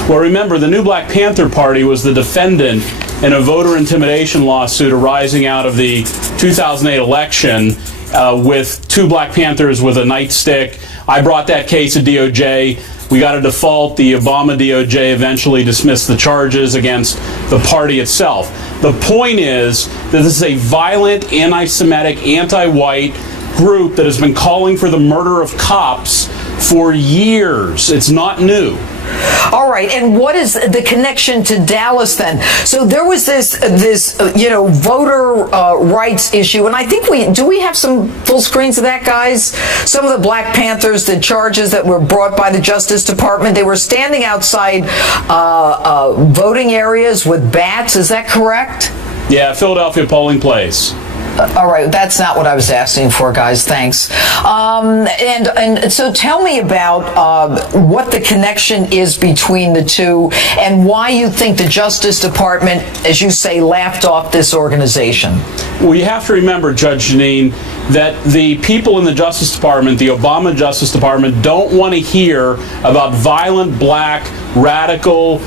Well, remember, the new Black Panther Party was the defendant in a voter intimidation lawsuit arising out of the 2008 election with 2 Black Panthers with a nightstick. I brought that case to DOJ. We got a default. The Obama DOJ eventually dismissed the charges against the party itself. The point is that this is a violent, anti-Semitic, anti-white group that has been calling for the murder of cops for years. It's not new. All right, and what is the connection to Dallas then? So there was this voter rights issue, and I think we have some full screens of that, guys? Some of the Black Panthers, the charges that were brought by the Justice Department, they were standing outside voting areas with bats. Is that correct? Yeah, Philadelphia polling place. All right, that's not what I was asking for, guys. Thanks. And so tell me about what the connection is between the two and why you think the Justice Department, as you say, laughed off this organization. Well, you have to remember, Judge Jeanine, that the people in the Justice Department, the Obama Justice Department, don't want to hear about violent, black, radical,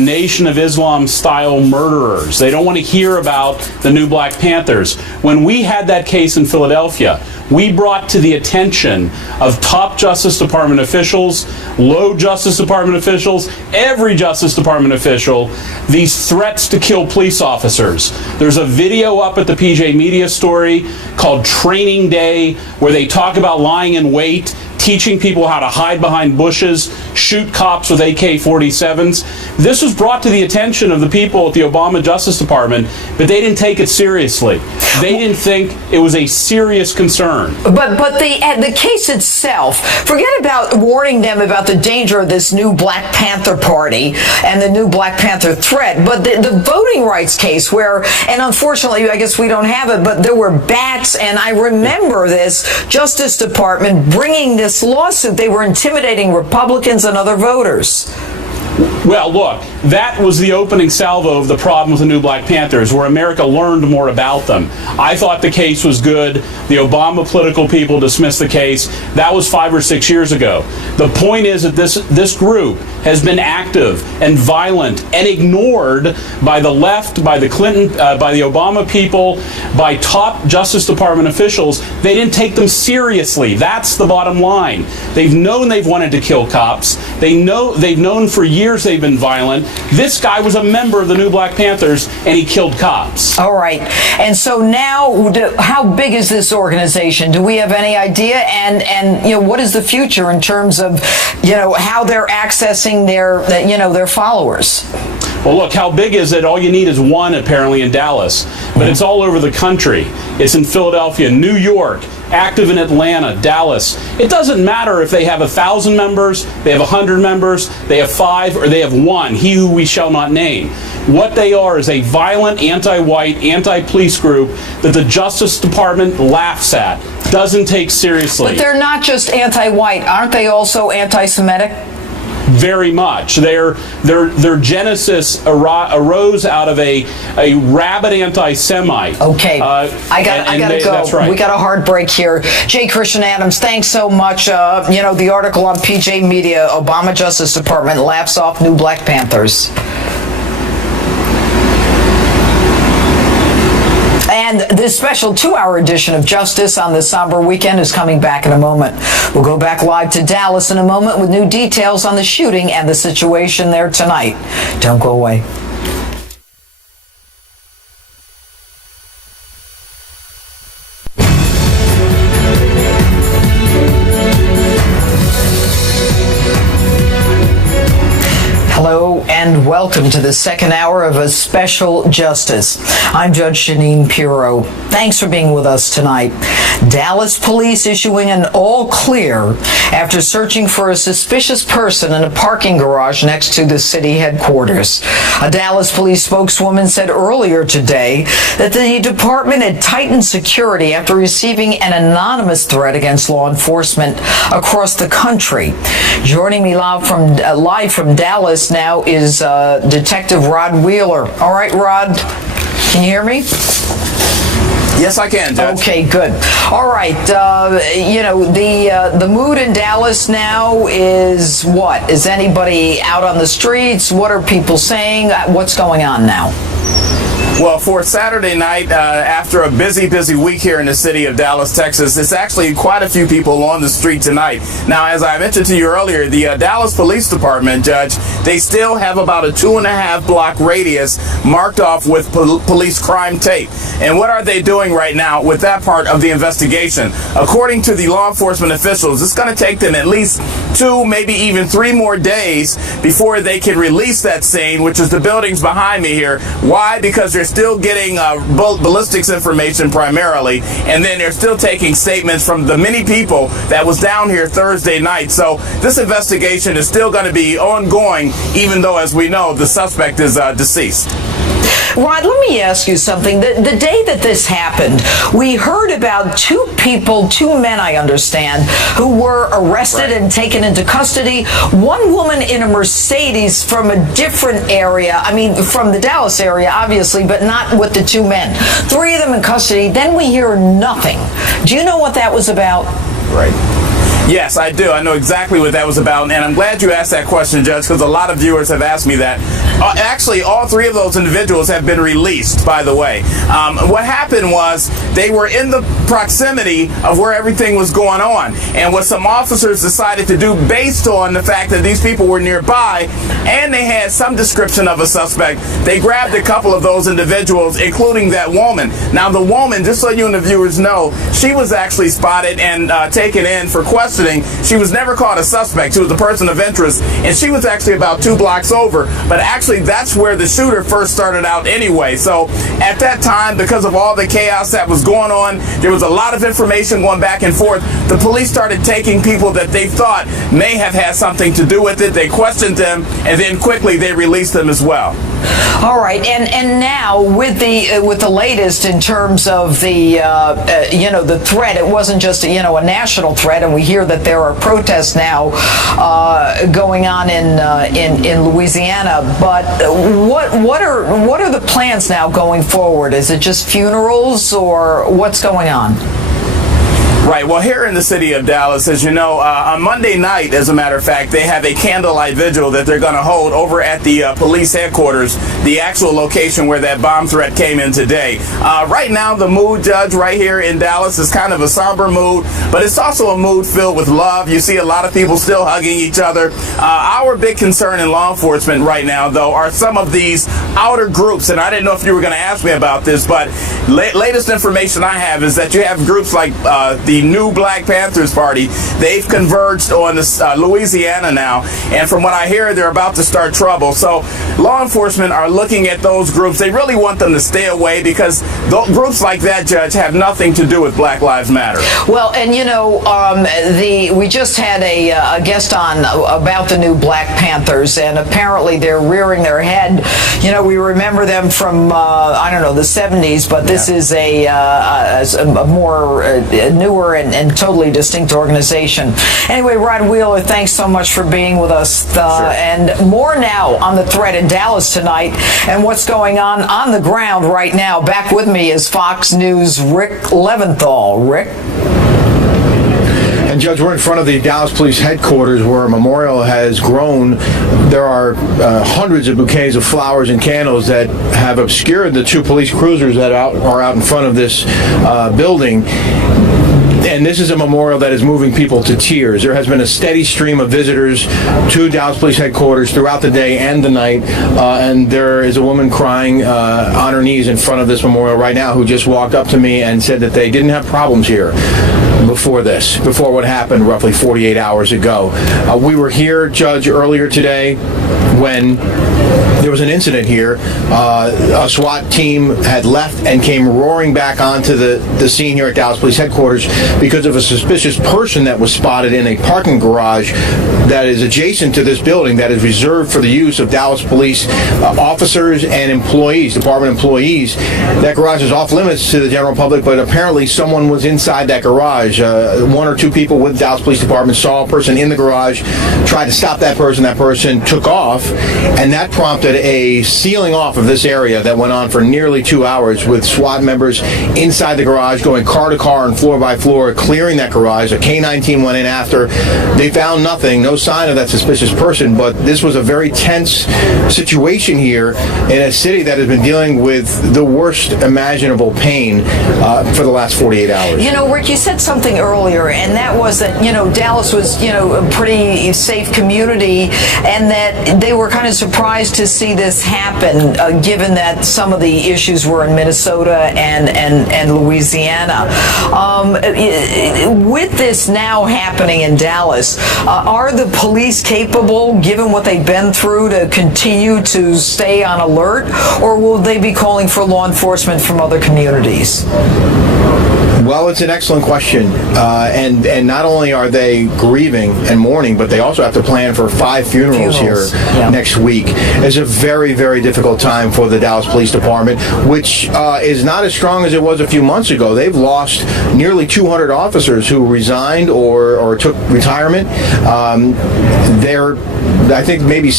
Nation of Islam style murderers. They don't want to hear about the new Black Panthers. When we had that case in Philadelphia, we brought to the attention of top Justice Department officials, low Justice Department officials, every Justice Department official, these threats to kill police officers. There's a video up at the PJ Media story called Training Day, where they talk about lying in wait, teaching people how to hide behind bushes, shoot cops with AK-47s. This was brought to the attention of the people at the Obama Justice Department, but they didn't take it seriously. They didn't think it was a serious concern. But the case itself, forget about warning them about the danger of this new Black Panther Party and the new Black Panther threat, but the voting rights case where, and unfortunately, I guess we don't have it, but there were bats, and I remember this Justice Department bringing this lawsuit. They were intimidating Republicans and other voters. Well, look, that was the opening salvo of the problem with the new Black Panthers, where America learned more about them. I thought the case was good. The Obama political people dismissed the case. That was 5 or 6 years ago. The point is that this group has been active and violent and ignored by the left, by the Clinton, by the Obama people, by top Justice Department officials. They didn't take them seriously. That's the bottom line. They've known they've wanted to kill cops. They've known for years they've been violent. This guy was a member of the new Black Panthers, and he killed cops. All right. And so now, how big is this organization? Do we have any idea? And what is the future in terms of, how they're accessing their followers? Well, look, how big is it? All you need is one, apparently, in Dallas. But it's all over the country. It's in Philadelphia, New York, active in Atlanta, Dallas. It doesn't matter if they have 1,000 members, they have 100 members, they have 5, or they have 1, he who we shall not name. What they are is a violent, anti-white, anti-police group that the Justice Department laughs at, doesn't take seriously. But they're not just anti-white. Aren't they also anti-Semitic? Very much. Their genesis arose out of a rabid anti-Semite. Okay, I gotta go. That's right. We got a hard break here. J. Christian Adams, thanks so much. The article on PJ Media: Obama Justice Department laughs off new Black Panthers. And this special 2-hour edition of Justice on this somber weekend is coming back in a moment. We'll go back live to Dallas in a moment with new details on the shooting and the situation there tonight. Don't go away. Hello and welcome to the second hour of A Special Justice. I'm Judge Jeanine Pirro. Thanks for being with us tonight. Dallas police issuing an all clear after searching for a suspicious person in a parking garage next to the city headquarters. A Dallas police spokeswoman said earlier today that the department had tightened security after receiving an anonymous threat against law enforcement across the country. Joining me live from Dallas now is Detective Rod Wheeler. All right, Rod, can you hear me? Yes, I can, Judge. Okay, good. All right. The mood in Dallas now is what? Is anybody out on the streets? What are people saying? What's going on now? Well, for Saturday night, after a busy week here in the city of Dallas, Texas, it's actually quite a few people on the street tonight. Now, as I mentioned to you earlier, the Dallas Police Department, Judge, they still have about a 2.5 block radius marked off with police crime tape. And what are they doing right now with that part of the investigation? According to the law enforcement officials, it's going to take them at least 2, maybe even 3 more days before they can release that scene, which is the buildings behind me here. Why? Because they're still getting ballistics information primarily, and then they're still taking statements from the many people that was down here Thursday night. So this investigation is still going to be ongoing, even though, as we know, the suspect is deceased. Rod, let me ask you something. The day that this happened, we heard about 2 men, I understand, who were arrested and taken into custody. One woman in a Mercedes from a different area, from the Dallas area, obviously, but not with the 2 men. 3 of them in custody. Then we hear nothing. Do you know what that was about? Right. Yes, I do. I know exactly what that was about, and I'm glad you asked that question, Judge, because a lot of viewers have asked me that. Actually, all 3 of those individuals have been released, by the way. What happened was they were in the proximity of where everything was going on, and what some officers decided to do based on the fact that these people were nearby and they had some description of a suspect, they grabbed a couple of those individuals, including that woman. Now, the woman, just so you and the viewers know, she was actually spotted and taken in for questioning. She was never caught a suspect. She was a person of interest, and she was actually about 2 blocks over. But actually, that's where the shooter first started out anyway. So at that time, because of all the chaos that was going on, there was a lot of information going back and forth. The police started taking people that they thought may have had something to do with it. They questioned them, and then quickly they released them as well. All right, and now with the latest in terms of the the threat, it wasn't just a national threat, and we hear that there are protests now going on in Louisiana. But what are the plans now going forward? Is it just funerals, or what's going on? Right. Well, here in the city of Dallas, as you know, on Monday night, as a matter of fact, they have a candlelight vigil that they're going to hold over at the police headquarters, the actual location where that bomb threat came in today. Right now, the mood, Judge, right here in Dallas is kind of a somber mood, but it's also a mood filled with love. You see a lot of people still hugging each other. Our big concern in law enforcement right now, though, are some of these outer groups, and I didn't know if you were going to ask me about this, but latest information I have is that you have groups like the new Black Panthers Party. They've converged on Louisiana now, and from what I hear, they're about to start trouble. So law enforcement are looking at those groups. They really want them to stay away because groups like that, Judge, have nothing to do with Black Lives Matter. Well, and we just had a guest on about the new Black Panthers, and apparently they're rearing their head. We remember them from the 70s, but this is a more newer and totally distinct organization. Anyway, Rod Wheeler, thanks so much for being with us. Sure. And more now on the threat in Dallas tonight and what's going on the ground right now. Back with me is Fox News' Rick Leventhal. Rick? And Judge, we're in front of the Dallas Police headquarters where a memorial has grown. There are hundreds of bouquets of flowers and candles that have obscured the two police cruisers that are out in front of this building. And this is a memorial that is moving people to tears. There has been a steady stream of visitors to Dallas Police headquarters throughout the day and the night. And there is a woman crying on her knees in front of this memorial right now who just walked up to me and said that they didn't have problems here before what happened roughly 48 hours ago. We were here, Judge, earlier today when there was an incident here. A SWAT team had left and came roaring back onto the scene here at Dallas Police headquarters because of a suspicious person that was spotted in a parking garage that is adjacent to this building that is reserved for the use of Dallas Police officers and employees, department employees. That garage is off limits to the general public, but apparently someone was inside that garage. One or two people with the Dallas Police Department saw a person in the garage, tried to stop that person. That person took off, and that prompted a sealing off of this area that went on for nearly 2 hours with SWAT members inside the garage going car to car and floor by floor, clearing that garage. A K-9 team went in after. They found nothing, no sign of that suspicious person, but this was a very tense situation here in a city that has been dealing with the worst imaginable pain for the last 48 hours. Rick, you said something earlier, and that was that, Dallas was, a pretty safe community, and that they were kind of surprised to see this happen, given that some of the issues were in Minnesota and Louisiana. With this now happening in Dallas, are the police capable, given what they've been through, to continue to stay on alert, or will they be calling for law enforcement from other communities? Well, it's an excellent question. And not only are they grieving and mourning, but they also have to plan for 5 funerals here next week. It's a very, very difficult time for the Dallas Police Department, which is not as strong as it was a few months ago. They've lost nearly 200 officers who resigned or took retirement. I think maybe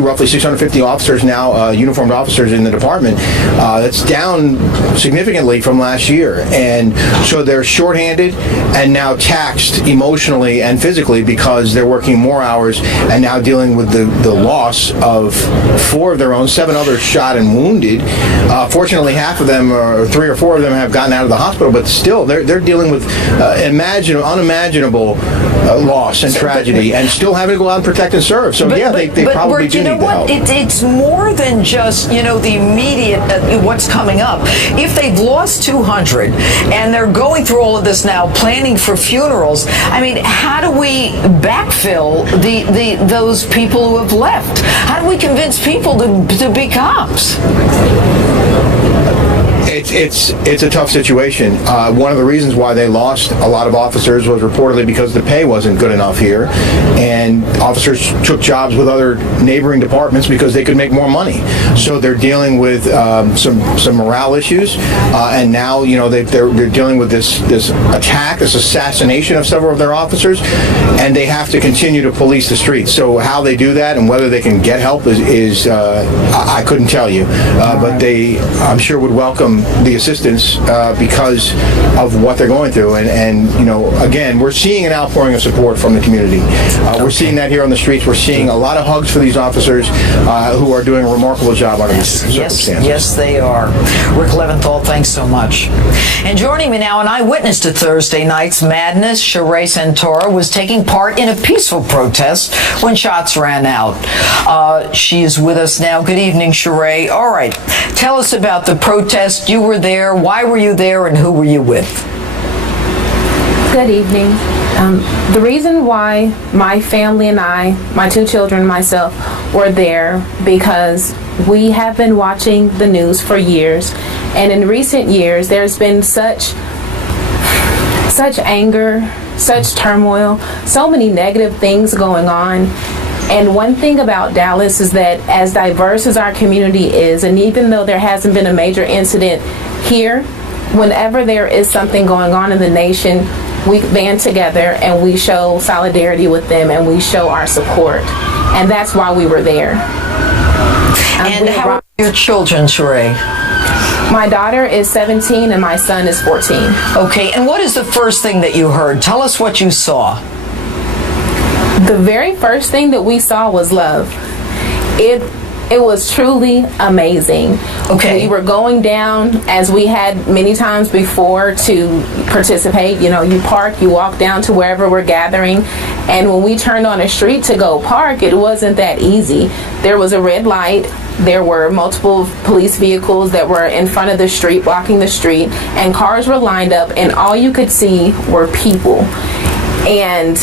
roughly 650 officers now, uniformed officers in the department. That's down significantly from last year. And so they're shorthanded and now taxed emotionally and physically because they're working more hours and now dealing with the loss of 4 of their own, 7 others shot and wounded. Fortunately, half of them, or 3 or 4 of them, have gotten out of the hospital, but still they're dealing with unimaginable loss and tragedy and still having to go out and protect and serve. So they probably do need the help. It's more than just, the immediate, what's coming up. If they've lost 200 and they're going through all of this now, planning for funerals, how do we backfill those people who have left? How do we convince people to be cops? it's a tough situation. One of the reasons why they lost a lot of officers was reportedly because the pay wasn't good enough here, and officers took jobs with other neighboring departments because they could make more money. So they're dealing with some morale issues, and now they're dealing with this attack, this assassination of several of their officers, and they have to continue to police the streets. So how they do that and whether they can get help is I couldn't tell you, but they, I'm sure, would welcome the assistance because of what they're going through. And again, we're seeing an outpouring of support from the community. We're seeing that here on the streets. We're seeing a lot of hugs for these officers who are doing a remarkable job under these circumstances. Yes, they are. Rick Leventhal, thanks so much. And joining me now, an eyewitness to Thursday night's madness, Sheree Santora was taking part in a peaceful protest when shots ran out. She is with us now. Good evening, Sheree. All right, tell us about the protest. You were there. Why were you there, and who were you with? Good evening. The reason why my family and I, my two children and myself, were there because we have been watching the news for years, and in recent years there's been such anger, such turmoil, so many negative things going on. And one thing about Dallas is that as diverse as our community is, and even though there hasn't been a major incident here, whenever there is something going on in the nation, we band together and we show solidarity with them and we show our support. And that's why we were there. And how are your children, Sheree? My daughter is 17 and my son is 14. Okay, and what is the first thing that you heard? Tell us what you saw. The very first thing that we saw was love. It was truly amazing. Okay. We were going down, as we had many times before, to participate. You park, you walk down to wherever we're gathering. And when we turned on a street to go park, it wasn't that easy. There was a red light. There were multiple police vehicles that were in front of the street, blocking the street. And cars were lined up, and all you could see were people. And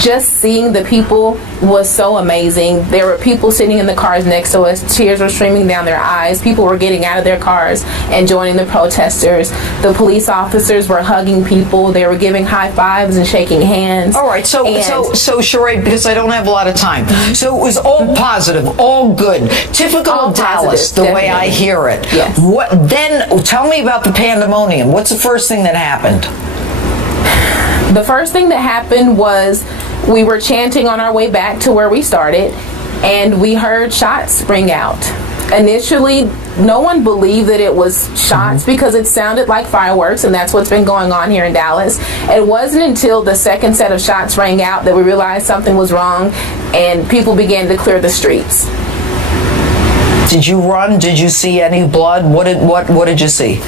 just seeing the people was so amazing. There were people sitting in the cars next to us. Tears were streaming down their eyes. People were getting out of their cars and joining the protesters. The police officers were hugging people. They were giving high fives and shaking hands. All right, so Sheree, because I don't have a lot of time, so it was all positive, all good, typical of Dallas, the way I hear it. Yes. What then? Tell me about the pandemonium. What's the first thing that happened? The first thing that happened was we were chanting on our way back to where we started, and we heard shots ring out. Initially, no one believed that it was shots because it sounded like fireworks, and that's what's been going on here in Dallas. It wasn't until the second set of shots rang out that we realized something was wrong, and people began to clear the streets. Did you run? Did you see any blood? What did you see?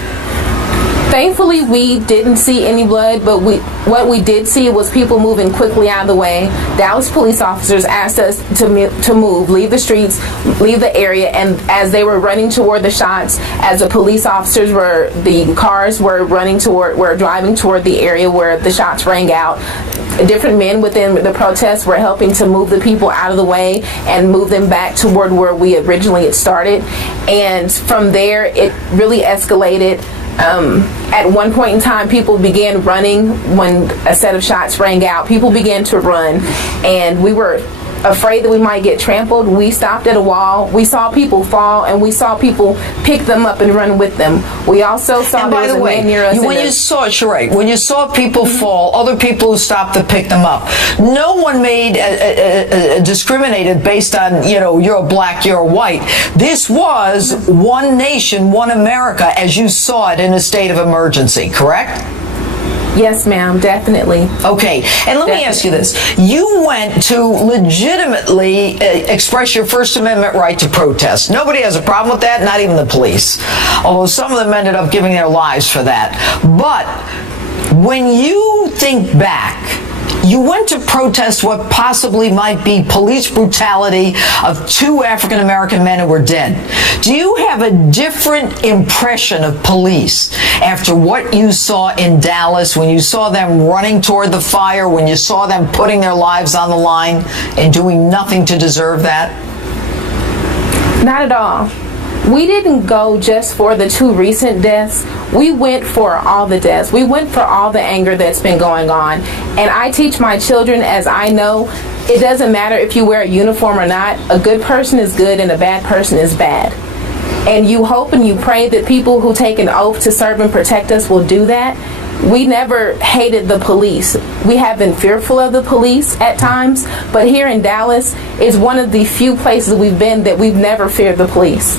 Thankfully, we didn't see any blood, but what we did see was people moving quickly out of the way. Dallas police officers asked us to move, leave the streets, leave the area, and as they were running toward the shots, as the police officers the cars were driving toward the area where the shots rang out, different men within the protests were helping to move the people out of the way and move them back toward where we originally had started. And from there, it really escalated. At one point in time, people began running when a set of shots rang out. People began to run, and we were afraid that we might get trampled. We stopped at a wall. We saw people fall, and we saw people pick them up and run with them. We also saw there was a man near us. When you saw people fall, other people who stopped to pick them up, no one made discriminated based on, you're black, you're white. This was one nation, one America, as you saw it in a state of emergency, correct? Yes, ma'am, definitely. Okay, and let me ask you this. You went to legitimately express your First Amendment right to protest. Nobody has a problem with that, not even the police. Although some of them ended up giving their lives for that. But when you think back, you went to protest what possibly might be police brutality of 2 African-American men who were dead. Do you have a different impression of police after what you saw in Dallas, when you saw them running toward the fire, when you saw them putting their lives on the line and doing nothing to deserve that? Not at all. we didn't go just for the 2 recent deaths. We went for all the deaths. We went for all the anger that's been going on. And I teach my children, as I know, it doesn't matter if you wear a uniform or not. A good person is good and a bad person is bad. And you hope and you pray that people who take an oath to serve and protect us will do that. We never hated the police. We have been fearful of the police at times, but here in Dallas is one of the few places we've been that we've never feared the police.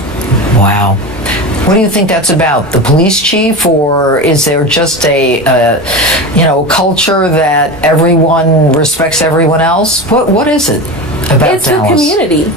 Wow. What do you think that's about? The police chief, or is there just a culture that everyone respects everyone else? What is it about It's Dallas? the community.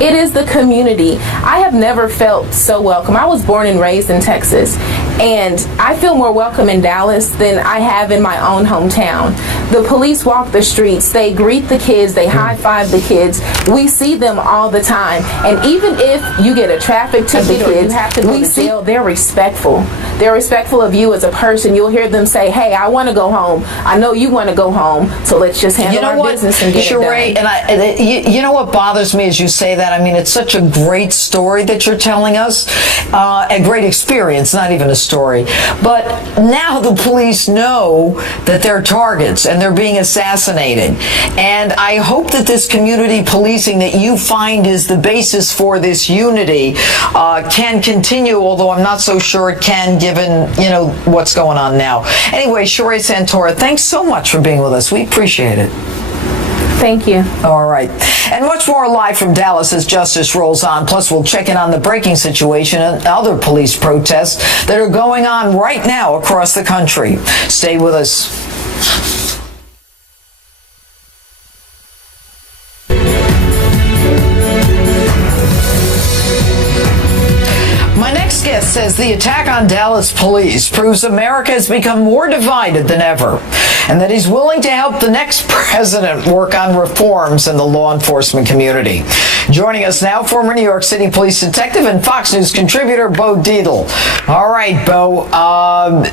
It is the community. I have never felt so welcome. I was born and raised in Texas, and I feel more welcome in Dallas than I have in my own hometown. The police walk the streets. They greet the kids. They high-five the kids. We see them all the time. And even if you get a traffic ticket or you have to go to jail, they're respectful. They're respectful of you as a person. You'll hear them say, hey, I want to go home. I know you want to go home, so let's just handle our business and get it done. And you know what bothers me as you say that? I mean, it's such a great story that you're telling us, a great experience, not even a story. But now the police know that they're targets and they're being assassinated. And I hope that this community policing that you find is the basis for this unity can continue, although I'm not so sure it can given, what's going on now. Anyway, Sheree Santora, thanks so much for being with us. We appreciate it. Thank you. All right. And much more live from Dallas as justice rolls on. Plus, we'll check in on the breaking situation and other police protests that are going on right now across the country. Stay with us. Guest says the attack on Dallas police proves America has become more divided than ever, and that he's willing to help the next president work on reforms in the law enforcement community. Joining us now, former New York City police detective and Fox News contributor Bo Dietl. All right, Bo,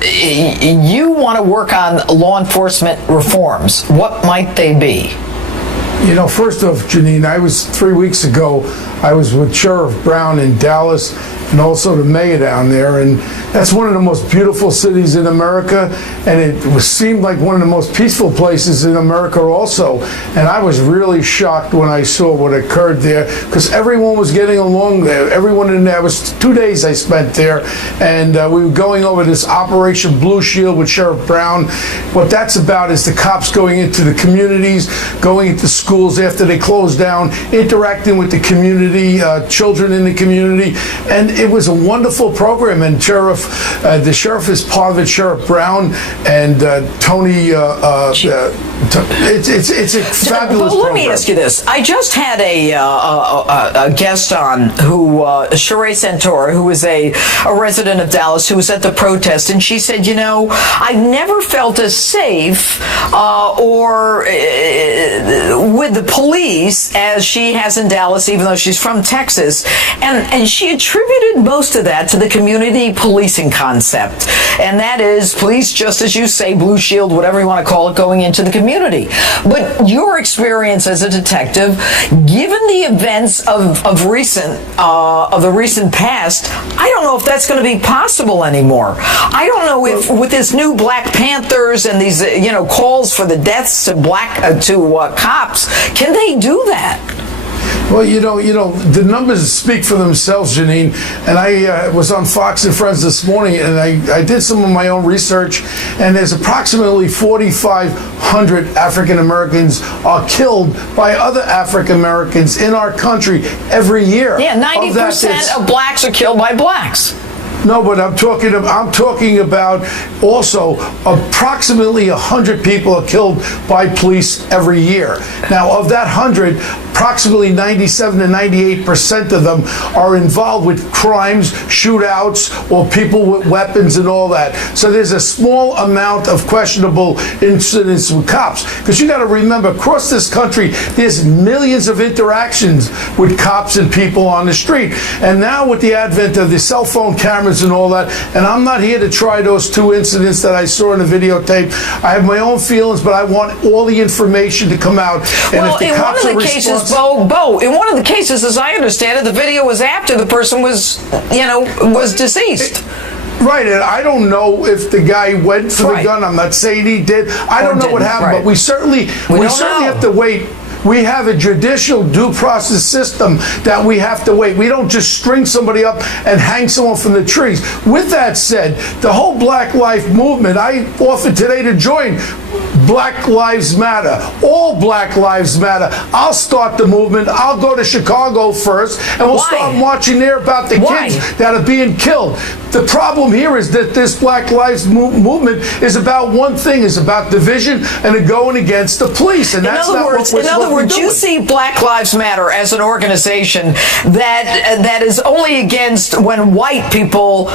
you want to work on law enforcement reforms. What might they be? First off, Jeanine, 3 weeks ago, I was with Sheriff Brown in Dallas and also the mayor down there, and that's one of the most beautiful cities in America, and it seemed like one of the most peaceful places in America also. And I was really shocked when I saw what occurred there, because everyone was getting along there. Everyone in there, it was 2 days I spent there, and we were going over this Operation Blue Shield with Sheriff Brown. What that's about is the cops going into the communities, going into schools after they close down, interacting with the community, children in the community, and it was a wonderful program. And the sheriff is part of it, Sheriff Brown and Tony. It's a fabulous program. Let me ask you this. I just had a guest on who, Sheree Santora, who is a resident of Dallas, who was at the protest, and she said, I've never felt as safe or with the police as she has in Dallas, even though she's from Texas. And she attributed most of that to the community policing concept. And that is police, just as you say, Blue Shield, whatever you want to call it, going into the community. But your experience as a detective, given the events of the recent past, I don't know if that's going to be possible anymore. I don't know if with this new Black Panthers and these calls for the deaths to cops, can they do that? Well, the numbers speak for themselves, Jeanine. And I was on Fox and Friends this morning, and I did some of my own research, and there's approximately 4,500 African Americans are killed by other African Americans in our country every year. Yeah, 90% of blacks are killed by blacks. No, but I'm talking about also approximately 100 people are killed by police every year. Now, of that 100, approximately 97 to 98% of them are involved with crimes, shootouts, or people with weapons and all that. So there's a small amount of questionable incidents with cops. Because you got to remember, across this country, there's millions of interactions with cops and people on the street. And now with the advent of the cell phone cameras and all that, and I'm not here to try those 2 incidents that I saw in the videotape. I have my own feelings, but I want all the information to come out. And well, if the in cops one of the cases, Bo, in one of the cases, as I understand it, the video was after the person was deceased. Right, and I don't know if the guy went for the gun. I'm not saying he did. I don't know what happened, but we certainly have to wait. We have a judicial due process system that we have to wait. We don't just string somebody up and hang someone from the trees. With that said, the whole Black Lives Movement, I offered today to join Black Lives Matter. All Black Lives Matter. I'll start the movement. I'll go to Chicago first, and we'll start marching there about the kids that are being killed. The problem here is that this Black Lives movement is about one thing, is about division and going against the police. And that's not what we're in other words, you see Black Lives Matter as an organization that is only against when white people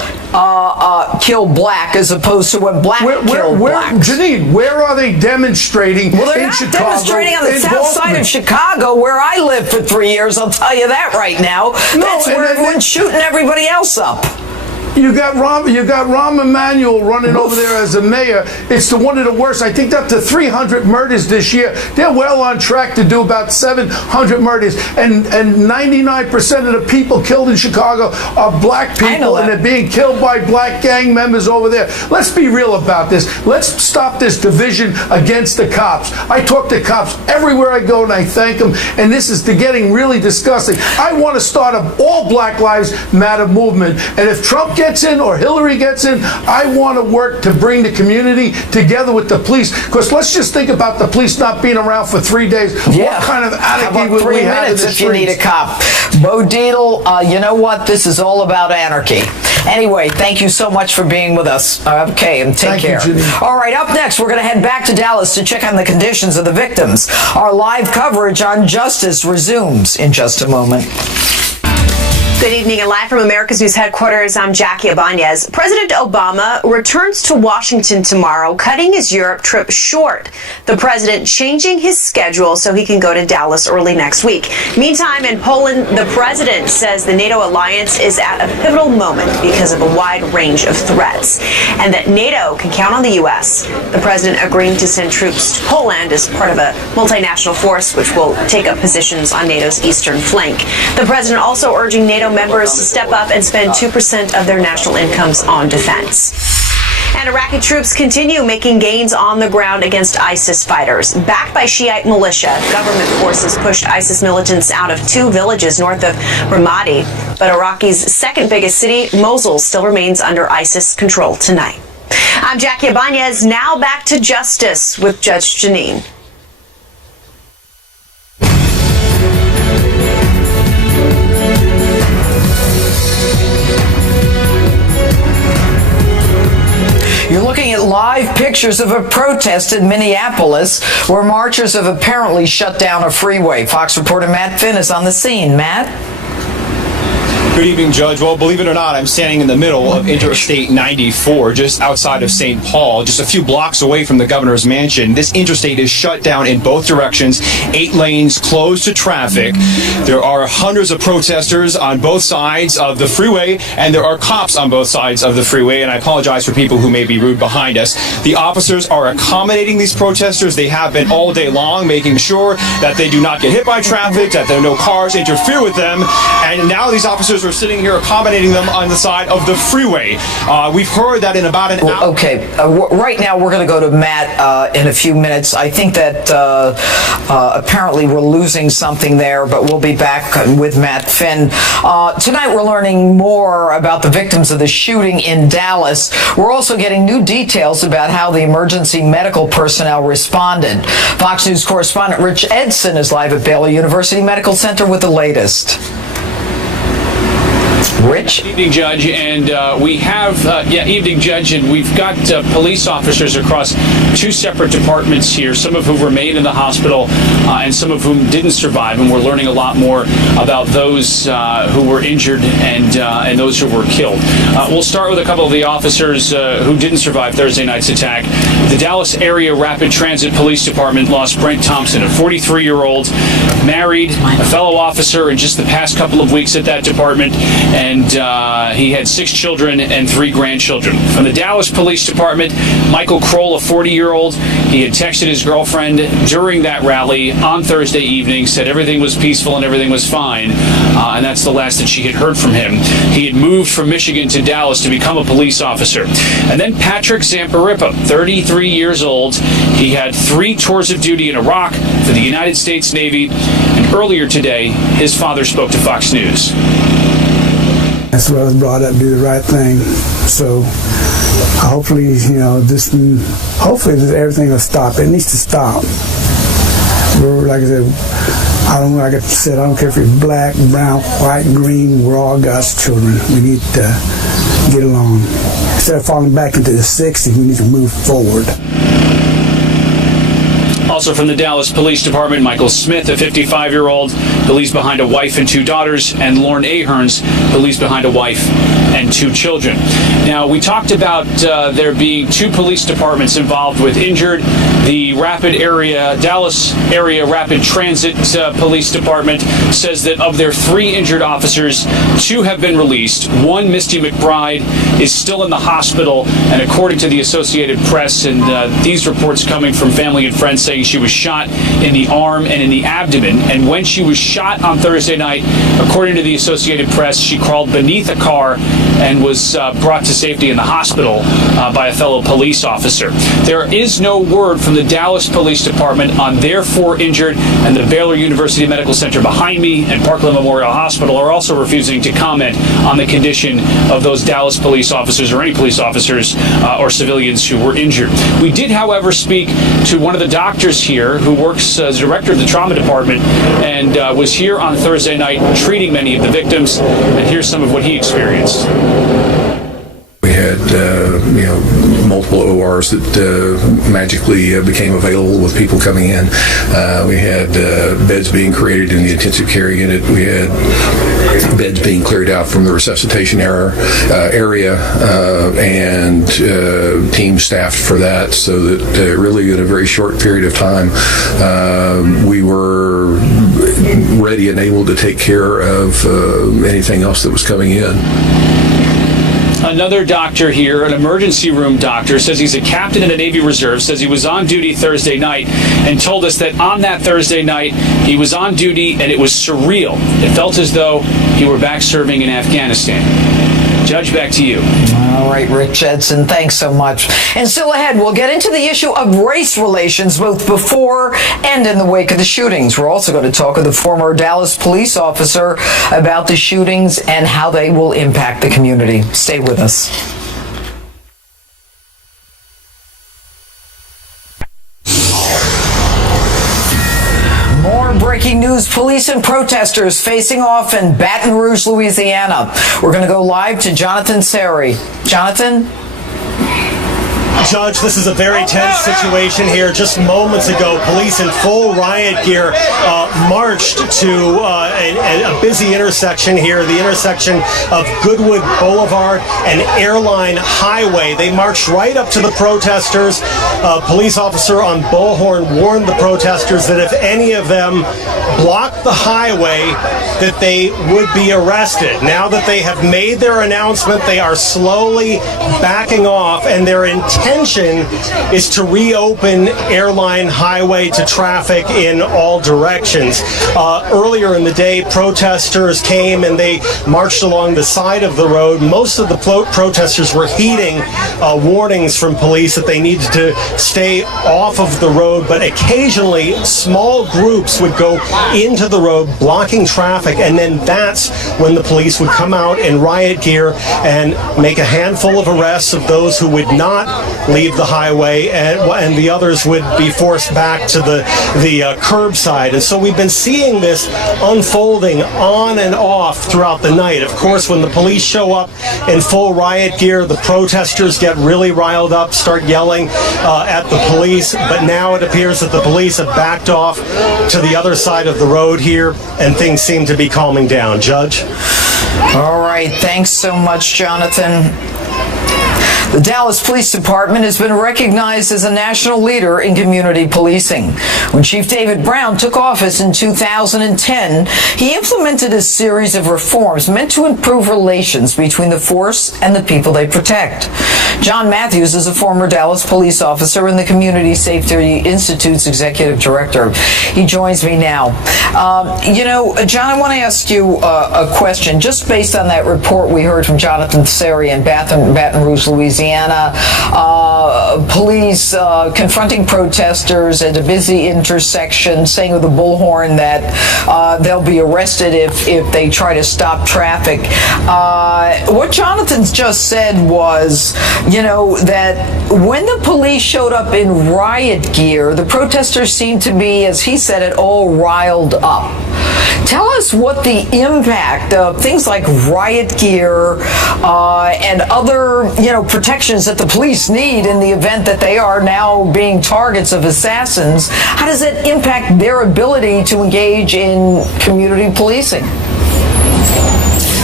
kill black as opposed to when black kill black. Janine, where are they demonstrating Well, they're in not Chicago? demonstrating on the south side of Chicago, where I lived for 3 years. I'll tell you that right now. That's where everyone's shooting everybody else up. You got Rahm Emanuel running over there as a mayor. It's one of the worst. I think up to 300 murders this year. They're well on track to do about 700 murders. And 99% of the people killed in Chicago are black people, and they're being killed by black gang members over there. Let's be real about this. Let's stop this division against the cops. I talk to cops everywhere I go, and I thank them. And this is getting really disgusting. I want to start an all Black Lives Matter movement. And if Trump gets in or Hillary gets in, I want to work to bring the community together with the police. Because let's just think about the police not being around for 3 days. Yeah. What kind of anarchy How about would 3 we have in minutes the if you need a streets? cop? Bo Dietl, you know what? This is all about anarchy. Anyway, thank you so much for being with us. Okay, and take care. All right, up next, we're going to head back to Dallas to check on the conditions of the victims. Our live coverage on justice resumes in just a moment. Good evening, and live from America's News headquarters, I'm Jackie Ibanez. President Obama returns to Washington tomorrow, cutting his Europe trip short. The president changing his schedule so he can go to Dallas early next week. Meantime, in Poland, the president says the NATO alliance is at a pivotal moment because of a wide range of threats, and that NATO can count on the U.S. The president agreeing to send troops to Poland as part of a multinational force which will take up positions on NATO's eastern flank. The president also urging NATO members to step up and spend 2% of their national incomes on defense. And Iraqi troops continue making gains on the ground against ISIS fighters. Backed by Shiite militia, government forces pushed ISIS militants out of 2 villages north of Ramadi. But Iraq's second biggest city, Mosul, still remains under ISIS control tonight. I'm Jackie Ibanez. Now back to justice with Judge Jeanine. You're looking at live pictures of a protest in Minneapolis where marchers have apparently shut down a freeway. Fox reporter Matt Finn is on the scene. Matt? Good evening, Judge. Well, believe it or not, I'm standing in the middle of Interstate 94, just outside of St. Paul, just a few blocks away from the governor's mansion. This interstate is shut down in both directions, 8 lanes closed to traffic. There are hundreds of protesters on both sides of the freeway, and there are cops on both sides of the freeway, and I apologize for people who may be rude behind us. The officers are accommodating these protesters. They have been all day long, making sure that they do not get hit by traffic, that there are no cars interfere with them, and now these officers are sitting here accommodating them on the side of the freeway. We've heard that in about an hour. Okay, right now we're going to go to Matt in a few minutes. I think that apparently we're losing something there, but we'll be back with Matt Finn. Tonight we're learning more about the victims of the shooting in Dallas. We're also getting new details about how the emergency medical personnel responded. Fox News correspondent Rich Edson is live at Baylor University Medical Center with the latest. Rich? Good evening, Judge, and we have, evening, Judge, and we've got police officers across 2 separate departments here, some of whom remain in the hospital and some of whom didn't survive, and we're learning a lot more about those who were injured and those who were killed. We'll start with a couple of the officers who didn't survive Thursday night's attack. The Dallas Area Rapid Transit Police Department lost Brent Thompson, a 43-year-old, married, a fellow officer in just the past couple of weeks at that department, and he had 6 children and 3 grandchildren. From the Dallas Police Department, Michael Kroll, a 40-year-old, he had texted his girlfriend during that rally on Thursday evening, said everything was peaceful and everything was fine, and that's the last that she had heard from him. He had moved from Michigan to Dallas to become a police officer. And then Patrick Zamparippa, 33 years old, he had 3 tours of duty in Iraq for the United States Navy, and earlier today, his father spoke to Fox News. That's why I was brought up to do the right thing. So hopefully, hopefully everything will stop. It needs to stop. Like I said, like I said, I don't care if you're black, brown, white, green. We're all God's children. We need to get along. Instead of falling back into the 60s, we need to move forward. Also from the Dallas Police Department, Michael Smith, a 55-year-old, who leaves behind a wife and 2 daughters, and Lauren Ahearns, who leaves behind a wife and 2 children. Now, we talked about there being 2 police departments involved with injured. The Dallas Area Rapid Transit Police Department says that of their 3 injured officers, 2 have been released. 1, Misty McBride, is still in the hospital, and according to the Associated Press, and these reports coming from family and friends saying she was shot in the arm and in the abdomen, and when she was shot on Thursday night, according to the Associated Press, she crawled beneath a car and was brought to safety in the hospital by a fellow police officer. There is no word from the Dallas Police Department on their 4 injured, and the Baylor University Medical Center behind me and Parkland Memorial Hospital are also refusing to comment on the condition of those Dallas police officers or any police officers or civilians who were injured. We did, however, speak to one of the doctors here who works as director of the trauma department and was here on Thursday night treating many of the victims, and here's some of what he experienced. We had, multiple ORs that magically became available with people coming in. We had beds being created in the intensive care unit. We had beds being cleared out from the resuscitation area, and teams staffed for that, so that really in a very short period of time, we were ready and able to take care of anything else that was coming in. Another doctor here, an emergency room doctor, says he's a captain in the Navy Reserve, says he was on duty Thursday night, and told us that on that Thursday night, he was on duty and it was surreal. It felt as though he were back serving in Afghanistan. Judge, back to you. All right, Rich Edson, thanks so much. And still ahead, we'll get into the issue of race relations both before and in the wake of the shootings. We're also going to talk with a former Dallas police officer about the shootings and how they will impact the community. Stay with us. Breaking news, police and protesters facing off in Baton Rouge, Louisiana. We're going to go live to Jonathan Seri. Jonathan? Judge, this is a very tense situation here. Just moments ago, police in full riot gear marched to a busy intersection here, the intersection of Goodwood Boulevard and Airline Highway. They marched right up to the protesters. A police officer on Bullhorn warned the protesters that if any of them blocked the highway, that they would be arrested. Now that they have made their announcement, they are slowly backing off, and their intention is to reopen Airline Highway to traffic in all directions. Earlier in the day, protesters came and they marched along the side of the road. Most of the protesters were heeding warnings from police that they needed to stay off of the road, but occasionally small groups would go into the road blocking traffic, and then that's when the police would come out in riot gear and make a handful of arrests of those who would not leave the highway, and the others would be forced back to the curbside. And so we've been seeing this unfolding on and off throughout the night. Of course, when the police show up in full riot gear, the protesters get really riled up, start yelling at the police, but now it appears that the police have backed off to the other side of the road here, and things seem to be calming down. Judge? All right, thanks so much, Jonathan. The Dallas Police Department has been recognized as a national leader in community policing. When Chief David Brown took office in 2010, he implemented a series of reforms meant to improve relations between the force and the people they protect. John Matthews is a former Dallas police officer and the Community Safety Institute's executive director. He joins me now. John, I want to ask you a question, just based on that report we heard from Jonathan Seri in Baton Rouge, Louisiana. Police confronting protesters at a busy intersection, saying with a bullhorn that they'll be arrested if they try to stop traffic. What Jonathan's just said was, that when the police showed up in riot gear, the protesters seemed to be, as he said it, all riled up. Tell us what the impact of things like riot gear and other, protections that the police need in the event that they are now being targets of assassins. How does it impact their ability to engage in community policing?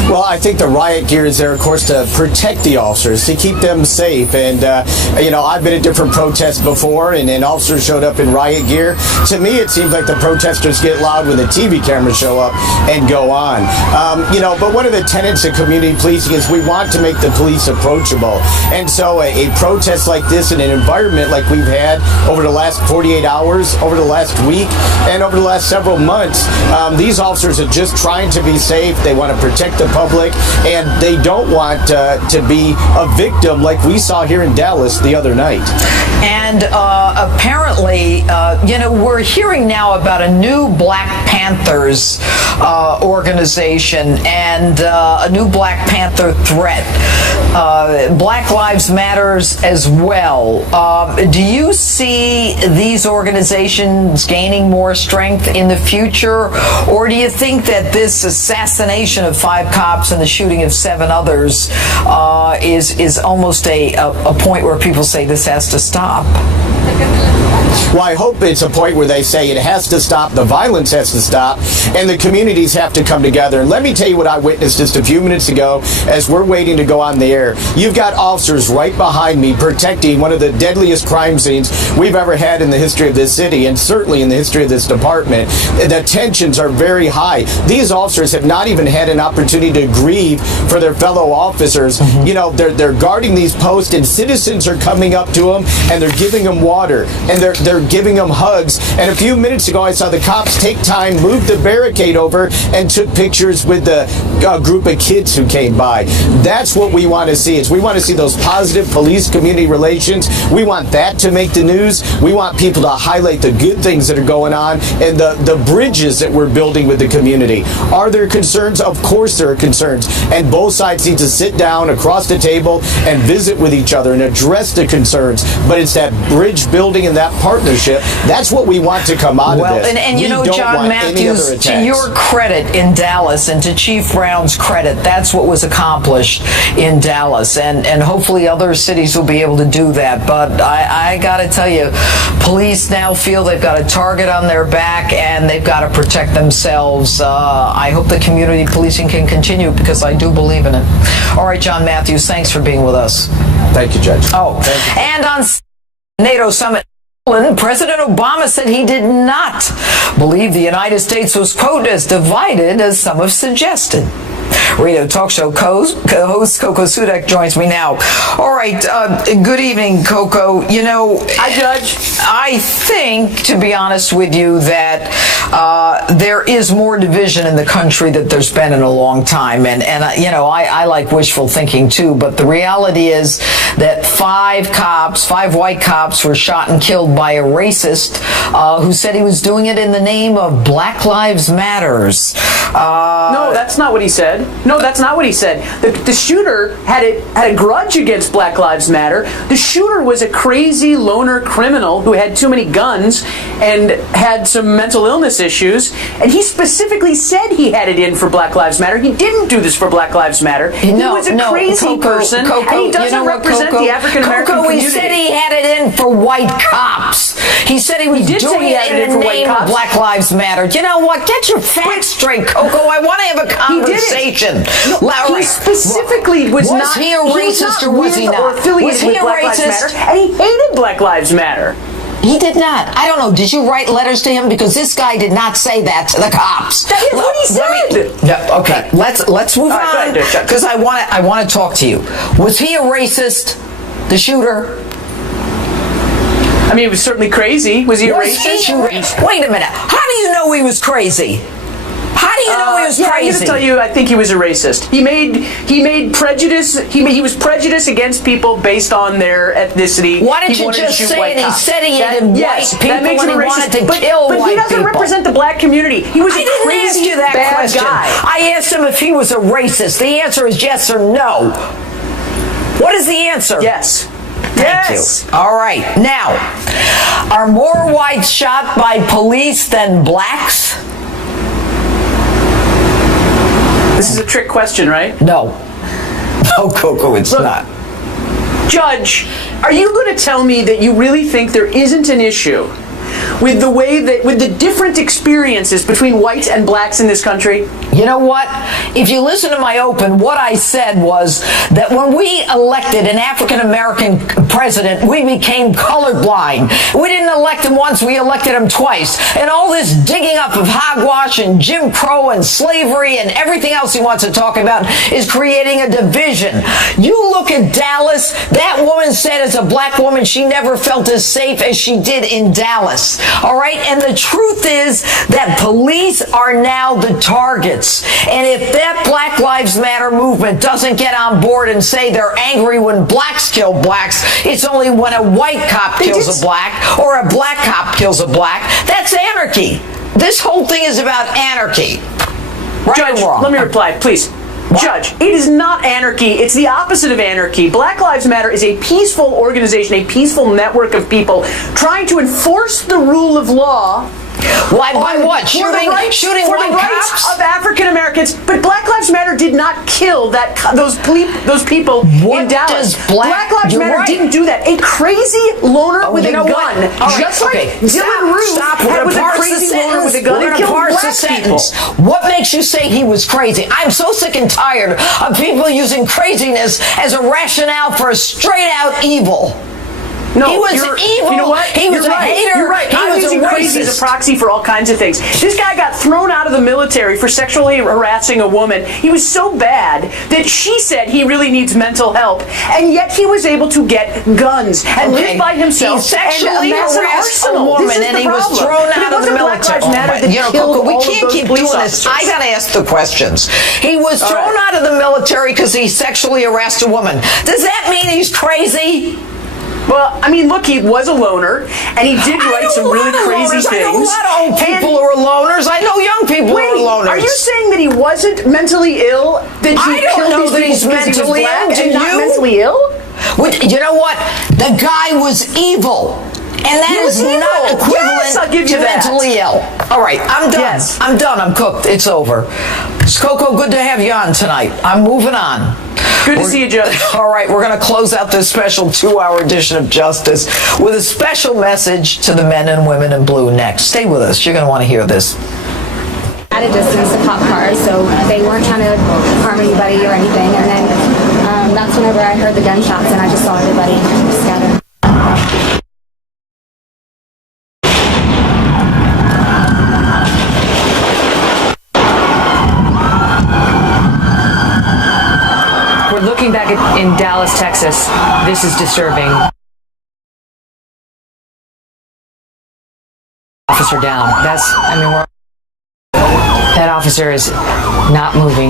Well, I think the riot gear is there, of course, to protect the officers, to keep them safe. And, I've been at different protests before, and officers showed up in riot gear. To me, it seems like the protesters get loud when the TV cameras show up and go on. But one of the tenets of community policing is we want to make the police approachable. And so a protest like this in an environment like we've had over the last 48 hours, over the last week, and over the last several months, these officers are just trying to be safe. They want to protect the public, and they don't want to be a victim like we saw here in Dallas the other night. And apparently, we're hearing now about a new Black Panthers organization and a new Black Panther threat. Black Lives Matters as well. Do you see these organizations gaining more strength in the future, or do you think that this assassination of 5 cops and the shooting of 7 others is almost a point where people say this has to stop? Well, I hope it's a point where they say it has to stop, the violence has to stop, and the communities have to come together. And let me tell you what I witnessed just a few minutes ago as we're waiting to go on the air. You've got officers right behind me protecting one of the deadliest crime scenes we've ever had in the history of this city, and certainly in the history of this department. The tensions are very high. These officers have not even had an opportunity to grieve for their fellow officers. They're guarding these posts, and citizens are coming up to them, and they're giving them water, and they're giving them hugs. And a few minutes ago, I saw the cops take time, move the barricade over, and took pictures with the group of kids who came by. That's what we want to see. We want to see those positive police-community relations. We want that to make the news. We want people to highlight the good things that are going on and the bridges that we're building with the community. Are there concerns? Of course there are concerns. And both sides need to sit down across the table and visit with each other and address the concerns. But it's that bridge building and that partnership. That's what we want to come out of this. And John Matthews, to your credit in Dallas and to Chief Brown's credit, that's what was accomplished in Dallas. And hopefully other cities will be able to do that. But I got to tell you, police now feel they've got a target on their back and they've got to protect themselves. I hope the community policing can continue because I do believe in it. All right, John Matthews, thanks for being with us. Thank you, Judge. And on NATO summit, President Obama said he did not believe the United States was, quote, as divided as some have suggested. Radio talk show host Coco Sudak joins me now. All right, good evening, Coco. Hi, Judge. I think, to be honest with you, that there is more division in the country than there's been in a long time. And I like wishful thinking, too. But the reality is that 5 white cops were shot and killed by a racist who said he was doing it in the name of Black Lives Matters. No, that's not what he said. No, that's not what he said. The shooter had a grudge against Black Lives Matter. The shooter was a crazy loner criminal who had too many guns and had some mental illness issues. And he specifically said he had it in for Black Lives Matter. He didn't do this for Black Lives Matter. He was a crazy person, and he doesn't represent the African American community. He said he had it in for white cops. He said he was doing it in the name of Black Lives Matter. You know what? Get your facts straight, Coco. I want to have a conversation. He specifically was he a racist or was he not? Was he a racist? And he hated Black Lives Matter. He did not. I don't know. Did you write letters to him? Because this guy did not say that to the cops. That is what he said. Yeah, okay. Let's move on because I want to talk to you. Was he a racist? The shooter? I mean, he was certainly crazy. Was he a racist? Wait a minute. How do you know he was crazy? How do you know he was crazy? I'm going to tell you, I think he was a racist. He made prejudice. He was prejudiced against people based on their ethnicity. Why didn't you just say that he said he hated white people that makes and him he a racist. wanted to kill white people? But he doesn't represent the black community. He was a crazy, bad question. guy. I asked him if he was a racist. The answer is yes or no. What is the answer? Yes. Thank you. All right. Now, are more whites shot by police than blacks? This is a trick question, right? No. No, Coco, it's not. Judge, are you going to tell me that you really think there isn't an issue with the way that, with the different experiences between whites and blacks in this country? You know what? If you listen to my open, what I said was that when we elected an African-American president, we became colorblind. We didn't elect him once, we elected him twice. And all this digging up of hogwash and Jim Crow and slavery and everything else he wants to talk about is creating a division. You look at Dallas, that woman said as a black woman she never felt as safe as she did in Dallas. All right? And the truth is that police are now the targets. And if that Black Lives Matter movement doesn't get on board and say they're angry when blacks kill blacks, it's only when a white cop kills a black or a black cop kills a black. That's anarchy. This whole thing is about anarchy. Right Judge, or wrong? let me reply, please. What? Judge, it is not anarchy. It's the opposite of anarchy. Black Lives Matter is a peaceful organization, a peaceful network of people trying to enforce the rule of law. Why? By what? Shooting white rights of African Americans. But Black Lives Matter did not kill those people in Dallas. Black Lives Matter didn't do that. A crazy loner with a gun, just like Dylan Roof was a crazy loner with a gun and killed black people. What makes you say he was crazy? I'm so sick and tired of people using craziness as a rationale for a straight-out evil. No, he was evil. You know what? He was a hater. You're right. I'm using crazy as a proxy for all kinds of things. This guy got thrown out of the military for sexually harassing a woman. He was so bad that she said he really needs mental help, and yet he was able to get guns and live by himself. He sexually harassed a woman, and he was thrown out of the military. We can't keep doing this. I got to ask the questions. He was thrown out of the military because he sexually harassed a woman. Does that mean he's crazy? Well, I mean, look, he was a loner, and he did write some really crazy things. I know a lot of old people who are loners. I know young people who are loners. Are you saying that he wasn't mentally ill? That he killed these people because he was black and not mentally ill? You know what? The guy was evil. And that is not equivalent to mentally ill. All right, I'm done. Yes. I'm done. I'm cooked. It's over. Coco, good to have you on tonight. I'm moving on. Good to see you, Judge. All right, we're going to close out this special 2-hour edition of Justice with a special message to the men and women in blue next. Stay with us. You're going to want to hear this. At a distance, the cop cars, so they weren't trying to harm anybody or anything. And then that's whenever I heard the gunshots, and I just saw everybody scatter. Looking back in Dallas, Texas, this is disturbing. Officer down. That officer is not moving.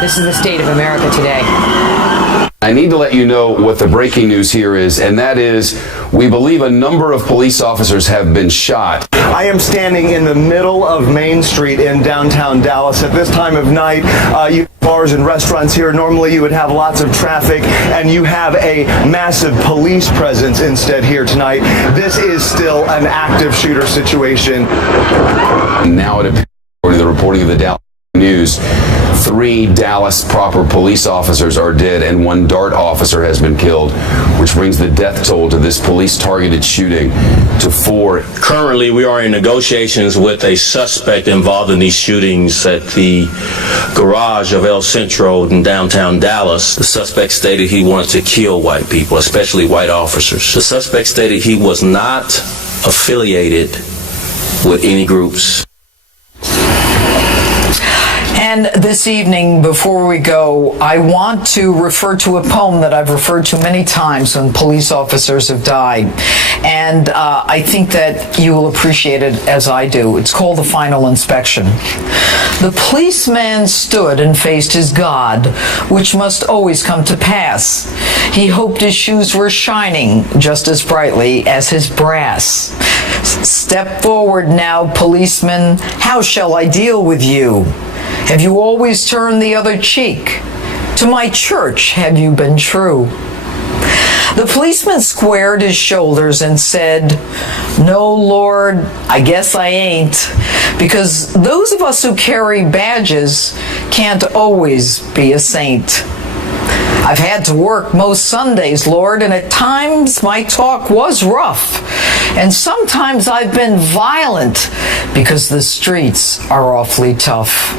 This is the state of America today. I need to let you know what the breaking news here is, and that is we believe a number of police officers have been shot. I am standing in the middle of Main Street in downtown Dallas. At this time of night, you have bars and restaurants here. Normally you would have lots of traffic, and you have a massive police presence instead here tonight. This is still an active shooter situation. Now it appears, according to the reporting of the Dallas News, 3 Dallas proper police officers are dead and 1 DART officer has been killed, which brings the death toll to this police-targeted shooting to 4. Currently, we are in negotiations with a suspect involved in these shootings at the garage of El Centro in downtown Dallas. The suspect stated he wanted to kill white people, especially white officers. The suspect stated he was not affiliated with any groups. And this evening, before we go, I want to refer to a poem that I've referred to many times when police officers have died. And I think that you will appreciate it as I do. It's called The Final Inspection. The policeman stood and faced his God, which must always come to pass. He hoped his shoes were shining just as brightly as his brass. Step forward now, policeman. How shall I deal with you? Have you always turned the other cheek? To my church have you been true? The policeman squared his shoulders and said, "No, Lord, I guess I ain't, because those of us who carry badges can't always be a saint. I've had to work most Sundays, Lord, and at times my talk was rough, and sometimes I've been violent because the streets are awfully tough.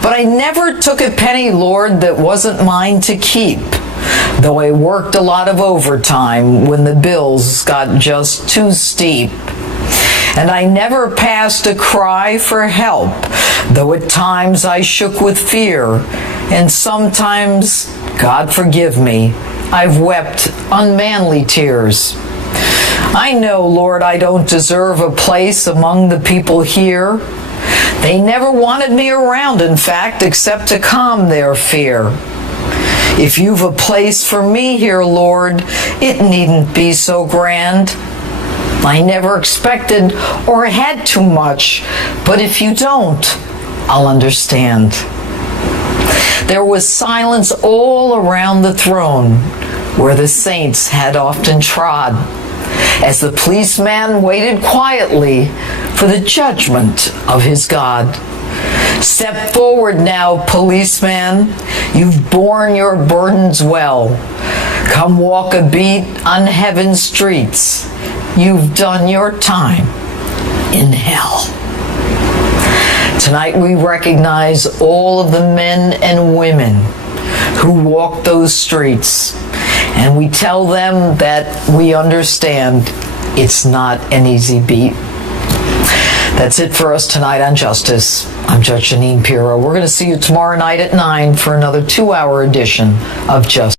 But I never took a penny, Lord, that wasn't mine to keep, though I worked a lot of overtime when the bills got just too steep. And I never passed a cry for help, though at times I shook with fear, and sometimes, God forgive me, I've wept unmanly tears. I know, Lord, I don't deserve a place among the people here. They never wanted me around, in fact, except to calm their fear. If you've a place for me here, Lord, it needn't be so grand. I never expected or had too much, but if you don't, I'll understand." There was silence all around the throne, where the saints had often trod, as the policeman waited quietly for the judgment of his God. Step forward now, policeman. You've borne your burdens well. Come walk a beat on heaven's streets. You've done your time in hell. Tonight we recognize all of the men and women who walk those streets, and we tell them that we understand it's not an easy beat. That's it for us tonight on Justice. I'm Judge Jeanine Pirro. We're going to see you tomorrow night at 9 for another 2-hour edition of Justice.